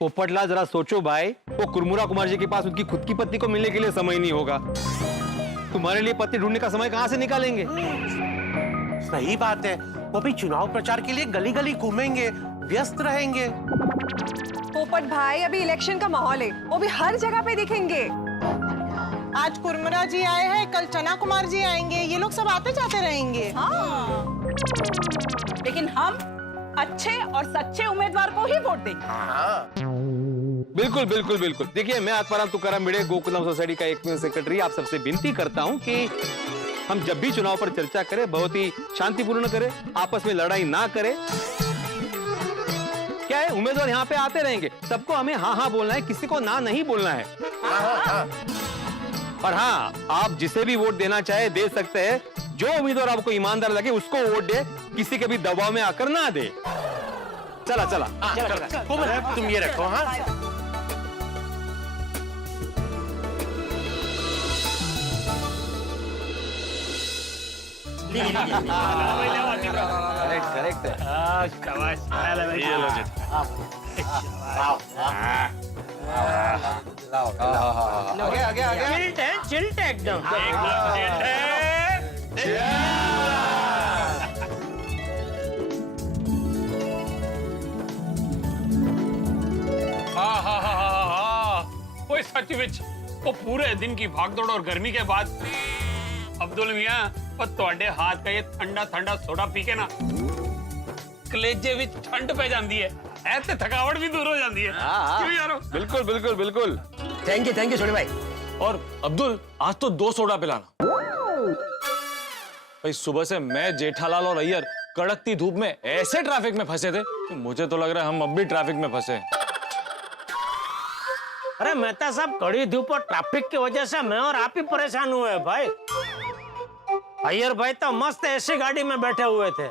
पोपटलाल जरा सोचो भाई, वो कुरमुरा कुमार जी के पास उनकी खुद की पत्नी को मिलने के लिए समय नहीं होगा। तुम्हारे लिए पत्नी ढूंढने का समय कहां से निकालेंगे? सही बात है, वो भी चुनाव प्रचार के लिए गली गली घूमेंगे, व्यस्त रहेंगे। पोपट भाई, अभी इलेक्शन का माहौल है, वो भी हर जगह पे दिखेंगे। आज कुरमुरा जी आए हैं, कल चना कुमार जी आएंगे, ये लोग सब आते जाते रहेंगे। हाँ। लेकिन हम अच्छे और सच्चे उम्मीदवार को ही वोट देंगे। बिल्कुल बिल्कुल बिल्कुल। देखिए, मैं आत्माराम तुकाराम भिड़े, गोकुलधाम सोसाइटी का एकमेव सेक्रेटरी, आप सबसे विनती करता हूं कि हम जब भी चुनाव पर चर्चा करें, बहुत ही शांतिपूर्ण करें, आपस में लड़ाई ना करें। क्या है, उम्मीदवार यहाँ पे आते रहेंगे, सबको हमें हाँ हाँ बोलना है, किसी को ना नहीं बोलना है। और हाँ, आप जिसे भी वोट देना चाहे दे सकते हैं। जो उम्मीदवार आपको ईमानदार लगे उसको वोट दे, किसी के भी दबाव में आकर ना दे। चला चला, तुम ये रखो। हाँ, करेक्ट है। आगे चिल्ट है एकदम। ओए सच विच वो पूरे दिन की भागदौड़ और गर्मी के बाद अब्दुल मियां पर ਤੁਹਾਡੇ हाथ का ये ठंडा ठंडा सोडा पी के ना कलेजे विच ठंड पे जाती है, ऐसे थकावट भी दूर हो जाती है। क्यों यारो? बिल्कुल बिल्कुल बिल्कुल। थैंक यू छोटे भाई। और अब्दुल, आज तो 2 सोडा पिलाना भाई। सुबह से मैं, जेठालाल और अय्यर कड़कती धूप में ऐसे ट्रैफिक में फंसे थे कि मुझे तो लग रहा है हम अब भी ट्रैफिक में फंसे। अरे मेहता साहब, कड़ी धूप और ट्रैफिक की वजह से मैं और आप ही परेशान हुए हैं भाई। अय्यर भाई तो मस्त ऐसी गाड़ी में बैठे हुए थे।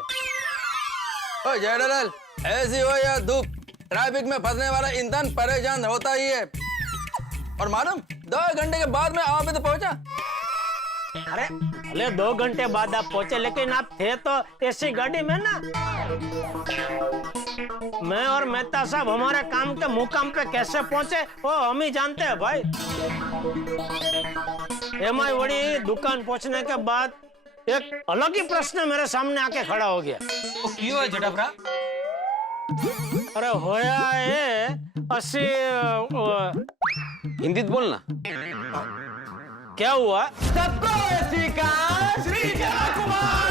ओ जेठालाल, ऐसी हो या धूप, ट्रैफिक में फंसने वाला इंसान परेशान होता ही है। और मालूम, 2 घंटे के बाद में आप तो पहुंचा। अरे भले 2 घंटे बाद आप पहुंचे, लेकिन आप थे तो ऐसी गाड़ी में ना। मैं और मेहता साहब हमारे काम के मुकाम पे कैसे पहुंचे वो हम ही जानते हैं भाई। एमआई वड़ी दुकान पहुंचने के बाद एक अलग ही प्रश्न मेरे सामने आके खड़ा हो गया। वो क्यों है जटाभरा? अरे होया है असी हिंदी बोलना। क्या हुआ? सबको स्वीकार श्री चना कुमार।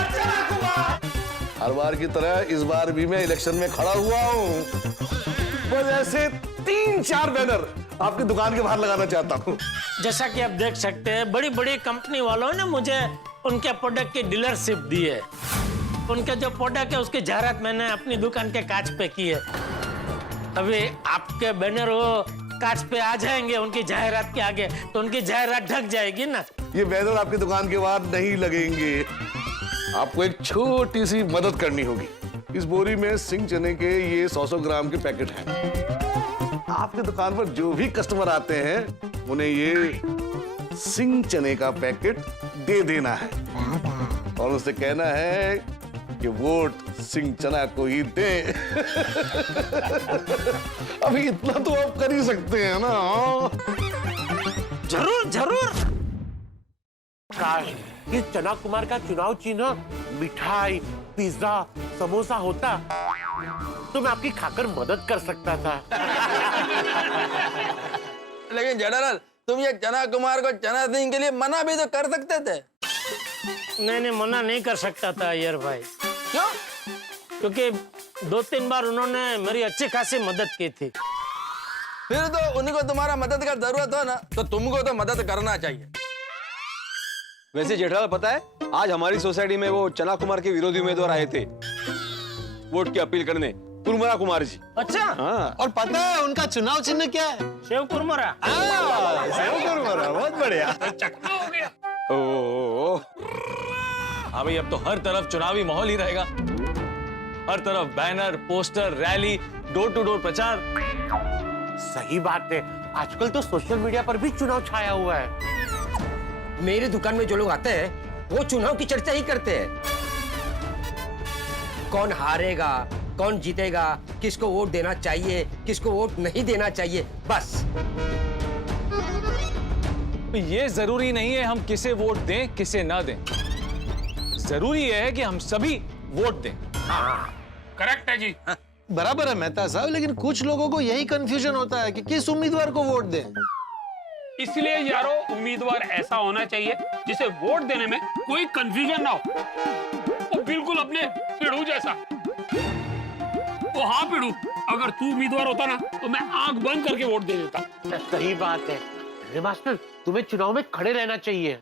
हर बार की तरह इस बार भी मैं इलेक्शन में खड़ा हुआ हूँ। बस ऐसे 3-4 बैनर आपकी दुकान के बाहर लगाना चाहता हूँ। जैसा कि आप देख सकते हैं, बड़ी बड़ी कंपनी वालों ने मुझे उनके प्रोडक्ट की डीलरशिप दी है। उनके जो प्रोडक्ट है उसकी जाहिरात मैंने अपनी दुकान के कांच पे की है। अभी आपके बैनर वो कार्ड्स पे आ जाएंगे उनकी जाहिरात के आगे, तो उनकी जाहिरात ढक जाएगी ना। ये बैनर आपकी दुकान के बाहर नहीं लगेंगे। आपको एक छोटी सी मदद करनी होगी। इस बोरी में सिंग चने के ये 100 ग्राम के पैकेट हैं। आपकी दुकान पर जो भी कस्टमर आते हैं उन्हें ये सिंग चने का पैकेट दे देना है और उससे कहना है कि वोट सिंह चना को ही दे। अभी इतना तो आप कर ही सकते हैं ना। जरूर जरूर। काश ये चना कुमार का चुनाव चिन्ह मिठाई, पिज्जा, समोसा होता तो मैं आपकी खाकर मदद कर सकता था। लेकिन जेठालाल, तुम ये चना कुमार को चना सिंह के लिए मना भी तो कर सकते थे। नहीं, मना नहीं कर सकता था अय्यर भाई। क्यों? क्योंकि 2-3 बार उन्होंने मेरी अच्छी खासी मदद की थी। फिर तो उन्हीं को तुम्हारा मदद का जरूरत हो ना, तो तुमको तो मदद करना चाहिए। वैसे जेठालाल, पता है आज हमारी सोसाइटी में वो चना कुमार के विरोधी उम्मीदवार आए थे वोट की अपील करने, कुरमुरा कुमार जी। अच्छा। हाँ। और पता है उनका चुनाव चिन्ह क्या है? सेव कुरमुरा। सेव कुरमुरा, बहुत बढ़िया। चकना हो गया। ओ हाँ भाई, अब तो हर तरफ चुनावी माहौल ही रहेगा। हर तरफ banner, poster, rally, door to door प्रचार। सही बात है, आजकल तो सोशल मीडिया पर भी चुनाव छाया हुआ है। मेरी दुकान में जो लोग आते हैं वो चुनाव की चर्चा ही करते हैं। कौन हारेगा, कौन जीतेगा, किसको वोट देना चाहिए, किसको वोट नहीं देना चाहिए, बस। ये जरूरी नहीं है हम किसे वोट दें किसे ना दें, जरूरी है कि हम सभी वोट दें। करेक्ट है जी। बराबर है मेहता साहब, लेकिन कुछ लोगों को यही कंफ्यूजन होता है कि किस उम्मीदवार को वोट दें। इसलिए यारो, उम्मीदवार ऐसा होना चाहिए जिसे वोट देने में कोई कंफ्यूजन ना हो। वो बिल्कुल अपने पिड़ू जैसा। हाँ पिड़ू, अगर तू उम्मीदवार होता ना तो मैं आंख बंद करके वोट दे देता। सही बात है। अरे मास्टर, तुम्हें चुनाव में खड़े रहना चाहिए।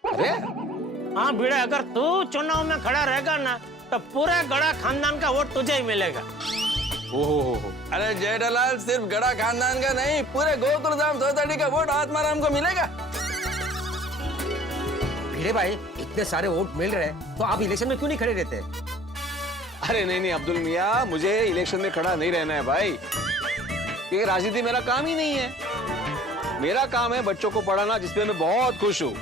हाँ भिड़े, अगर तू चुनाव में खड़ा रहेगा ना तो पूरे गड़ा खानदान का वोट तुझे ही मिलेगा। अरे जेठालाल, सिर्फ गड़ा खानदान का नहीं, पूरे गोकुलधाम सोसाइटी का वोट आत्माराम को मिलेगा। भिड़े भाई, इतने सारे वोट मिल रहे हैं तो आप इलेक्शन में क्यों नहीं खड़े रहते? अरे नहीं अब्दुल मियाँ, मुझे इलेक्शन में खड़ा नहीं रहना है भाई। ये राजनीति मेरा काम ही नहीं है। मेरा काम है बच्चों को पढ़ाना, जिसमें मैं बहुत खुश हूँ।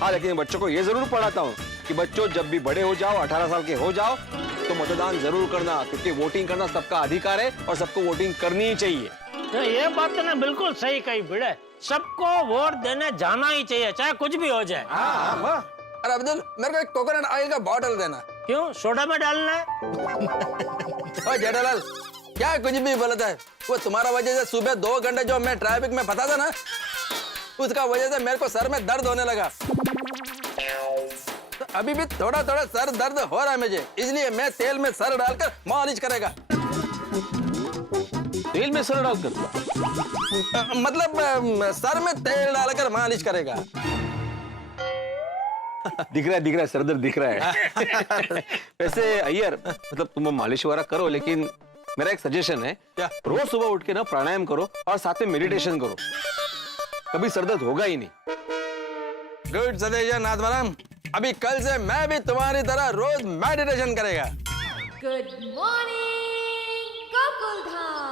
हाँ, लेकिन बच्चों को ये जरूर पढ़ाता हूँ कि बच्चों जब भी बड़े हो जाओ, 18 साल के हो जाओ, तो मतदान जरूर करना, क्योंकि वोटिंग करना सबका अधिकार है और सबको वोटिंग करनी ही चाहिए। तो ये बात तो ना बिल्कुल सही कही भिड़े, सबको वोट देने जाना ही चाहिए, चाहे कुछ भी हो जाए। अरे अब्दुल, मेरे को एक कोकोनट ऑयल का बॉटल देना। क्यों, सोडा में डालना है? ओ जेठालाल, क्या कुछ भी बोलता है? वो तुम्हारा वजह से सुबह 2 घंटे जो मैं ट्रैफिक में फंसा था ना, उसका वजह से मेरे को सर में दर्द होने लगा। तो अभी भी थोड़ा थोड़ा सर दर्द हो रहा है मुझे, इसलिए मैं तेल में सर डालकर मालिश करेगा। तेल में सर डालकर? मतलब सर में तेल डालकर मालिश करेगा। दिख रहा है सर दर्द दिख रहा है। वैसे अय्यर, मतलब तुम मालिश वगैरह करो, लेकिन मेरा एक सजेशन है, रोज सुबह उठ के ना प्राणायाम करो और साथ में मेडिटेशन करो, कभी सर दर्द होगा ही नहीं। गुड सजेशन आत्माराम, अभी कल से मैं भी तुम्हारी तरह रोज मेडिटेशन करेगा। Good morning Gokuldham.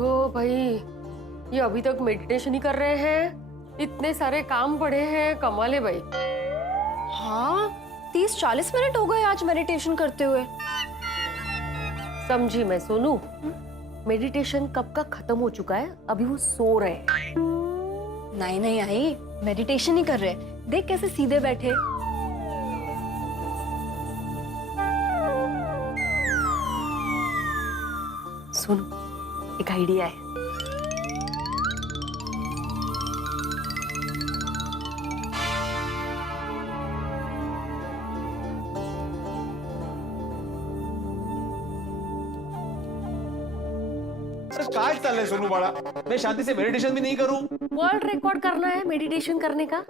ओ भाई, ये अभी तक मेडिटेशन ही कर रहे हैं, इतने सारे काम पड़े हैं, कमाल है भाई। हाँ, 30-40 मिनट हो गए आज मेडिटेशन करते हुए। समझी मैं सोनू, मेडिटेशन कब का खत्म हो चुका है, अभी वो सो रहे हैं। नहीं आई, मेडिटेशन ही कर रहे, देख कैसे सीधे बैठे। सुनो, एक आइडिया है। काय चाललंय सोनू बाळा? मैं शादी से मेडिटेशन भी नहीं करूं? वर्ल्ड रिकॉर्ड करना है मेडिटेशन करने का।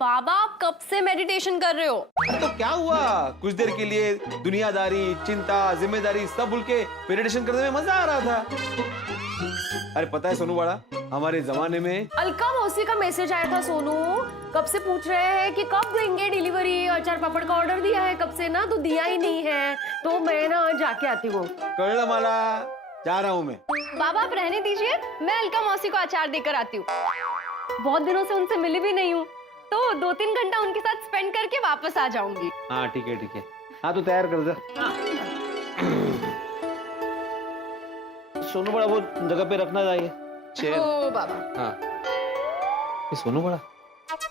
बाबा आप कब से मेडिटेशन कर रहे हो? तो क्या हुआ, कुछ देर के लिए दुनियादारी, चिंता, जिम्मेदारी सब भूल के मेडिटेशन करने में मजा आ रहा था। अरे पता है सोनू बाड़ा, हमारे जमाने में अलका मौसी का मैसेज आया था सोनू, कब से पूछ रहे हैं कि कब देंगे डिलीवरी। अचार पापड़ का ऑर्डर दिया है कब से ना, तो दिया ही नहीं है, तो मैं ना जाके आती हूँ। कळलं मला, जा रहा हूँ मैं। बाबा आप रहने दीजिए, मैं अलका मौसी को अचार देकर आती हूँ। बहुत दिनों से उनसे मिली भी नहीं हूँ, तो 2-3 घंटा उनके साथ स्पेंड करके वापस आ जाऊंगी। हाँ ठीक है ठीक है, हाँ तो तैयार कर दे। सोनू बड़ा वो जगह पे रखना चाहिए चेयर। ओ बाबा। हाँ ये सोनू बड़ा,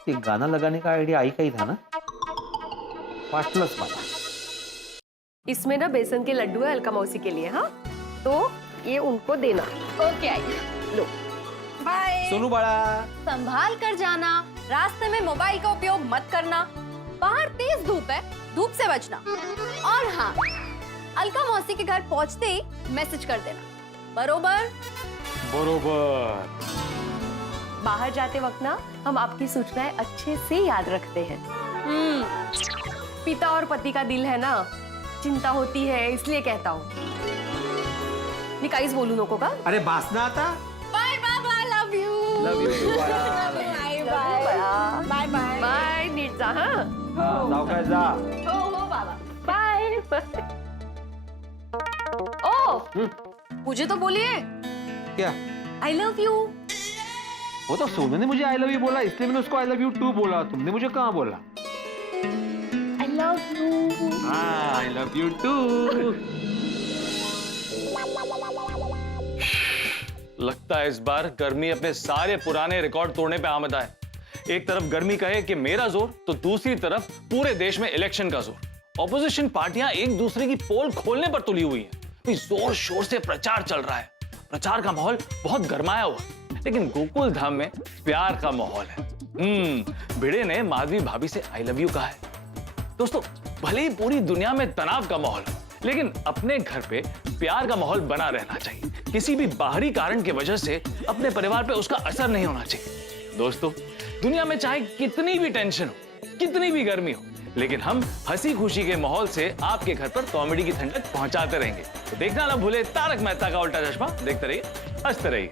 ये गाना लगाने का आइडिया आई का ही था ना? पार्टनर्स वाला। इसमें ना बेसन के लड्डू है अलका मौसी के लिए, हाँ तो ये उनको देना। ओके आई लो। बाय। सोनू बड़ा संभाल कर जाना, रास्ते में मोबाइल का उपयोग मत करना, बाहर तेज धूप है, धूप से बचना। और हाँ, अलका मौसी के घर पहुंचते ही मैसेज कर देना। बरोबर? बरोबर। बाहर जाते वक्त ना हम आपकी सूचनाएं अच्छे से याद रखते हैं। पिता और पति का दिल है ना, चिंता होती है इसलिए कहता हूँ। मी काहीच बोलू नको का? अरे बासना आता। बाय बाबा, love you. Love you bye bye bye bye bye. नीट जा हाँ। जाओ काय जा। हो हो बाबा बाय। ओ मुझे तो बोलिए। क्या? आई लव यू। वो तो सोनू ने मुझे आई लव यू बोला, इसलिए मैंने उसको आई लव यू टू बोला। तुमने मुझे कहाँ बोला? I love you. I love you too. लगता है इस बार गर्मी अपने सारे पुराने रिकॉर्ड तोड़ने पे आमदा है। एक तरफ गर्मी कहे कि मेरा जोर, तो दूसरी तरफ पूरे देश में इलेक्शन का जोर। ऑपोजिशन पार्टियां एक दूसरे की पोल खोलने पर तुली हुई हैं। जोर शोर से प्रचार चल रहा है, प्रचार का माहौल बहुत गरमाया हुआ, लेकिन गोकुल धाम में प्यार का माहौल है। भिड़े ने माधवी भाभी से आई लव यू कहा है। दोस्तों भले ही पूरी दुनिया में तनाव का माहौल, लेकिन अपने घर पे प्यार का माहौल बना रहना चाहिए। किसी भी बाहरी कारण की वजह से अपने परिवार पे उसका असर नहीं होना चाहिए। दोस्तों दुनिया में चाहे कितनी भी टेंशन हो, कितनी भी गर्मी हो, लेकिन हम हंसी खुशी के माहौल से आपके घर पर कॉमेडी की ठंडक पहुंचाते रहेंगे। तो देखना ना भूले तारक मेहता का उल्टा चश्मा। देखते रहिए, हंसते रहिए।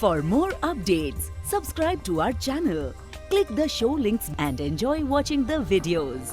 For more updates, subscribe to our channel, click the show links and enjoy watching the videos.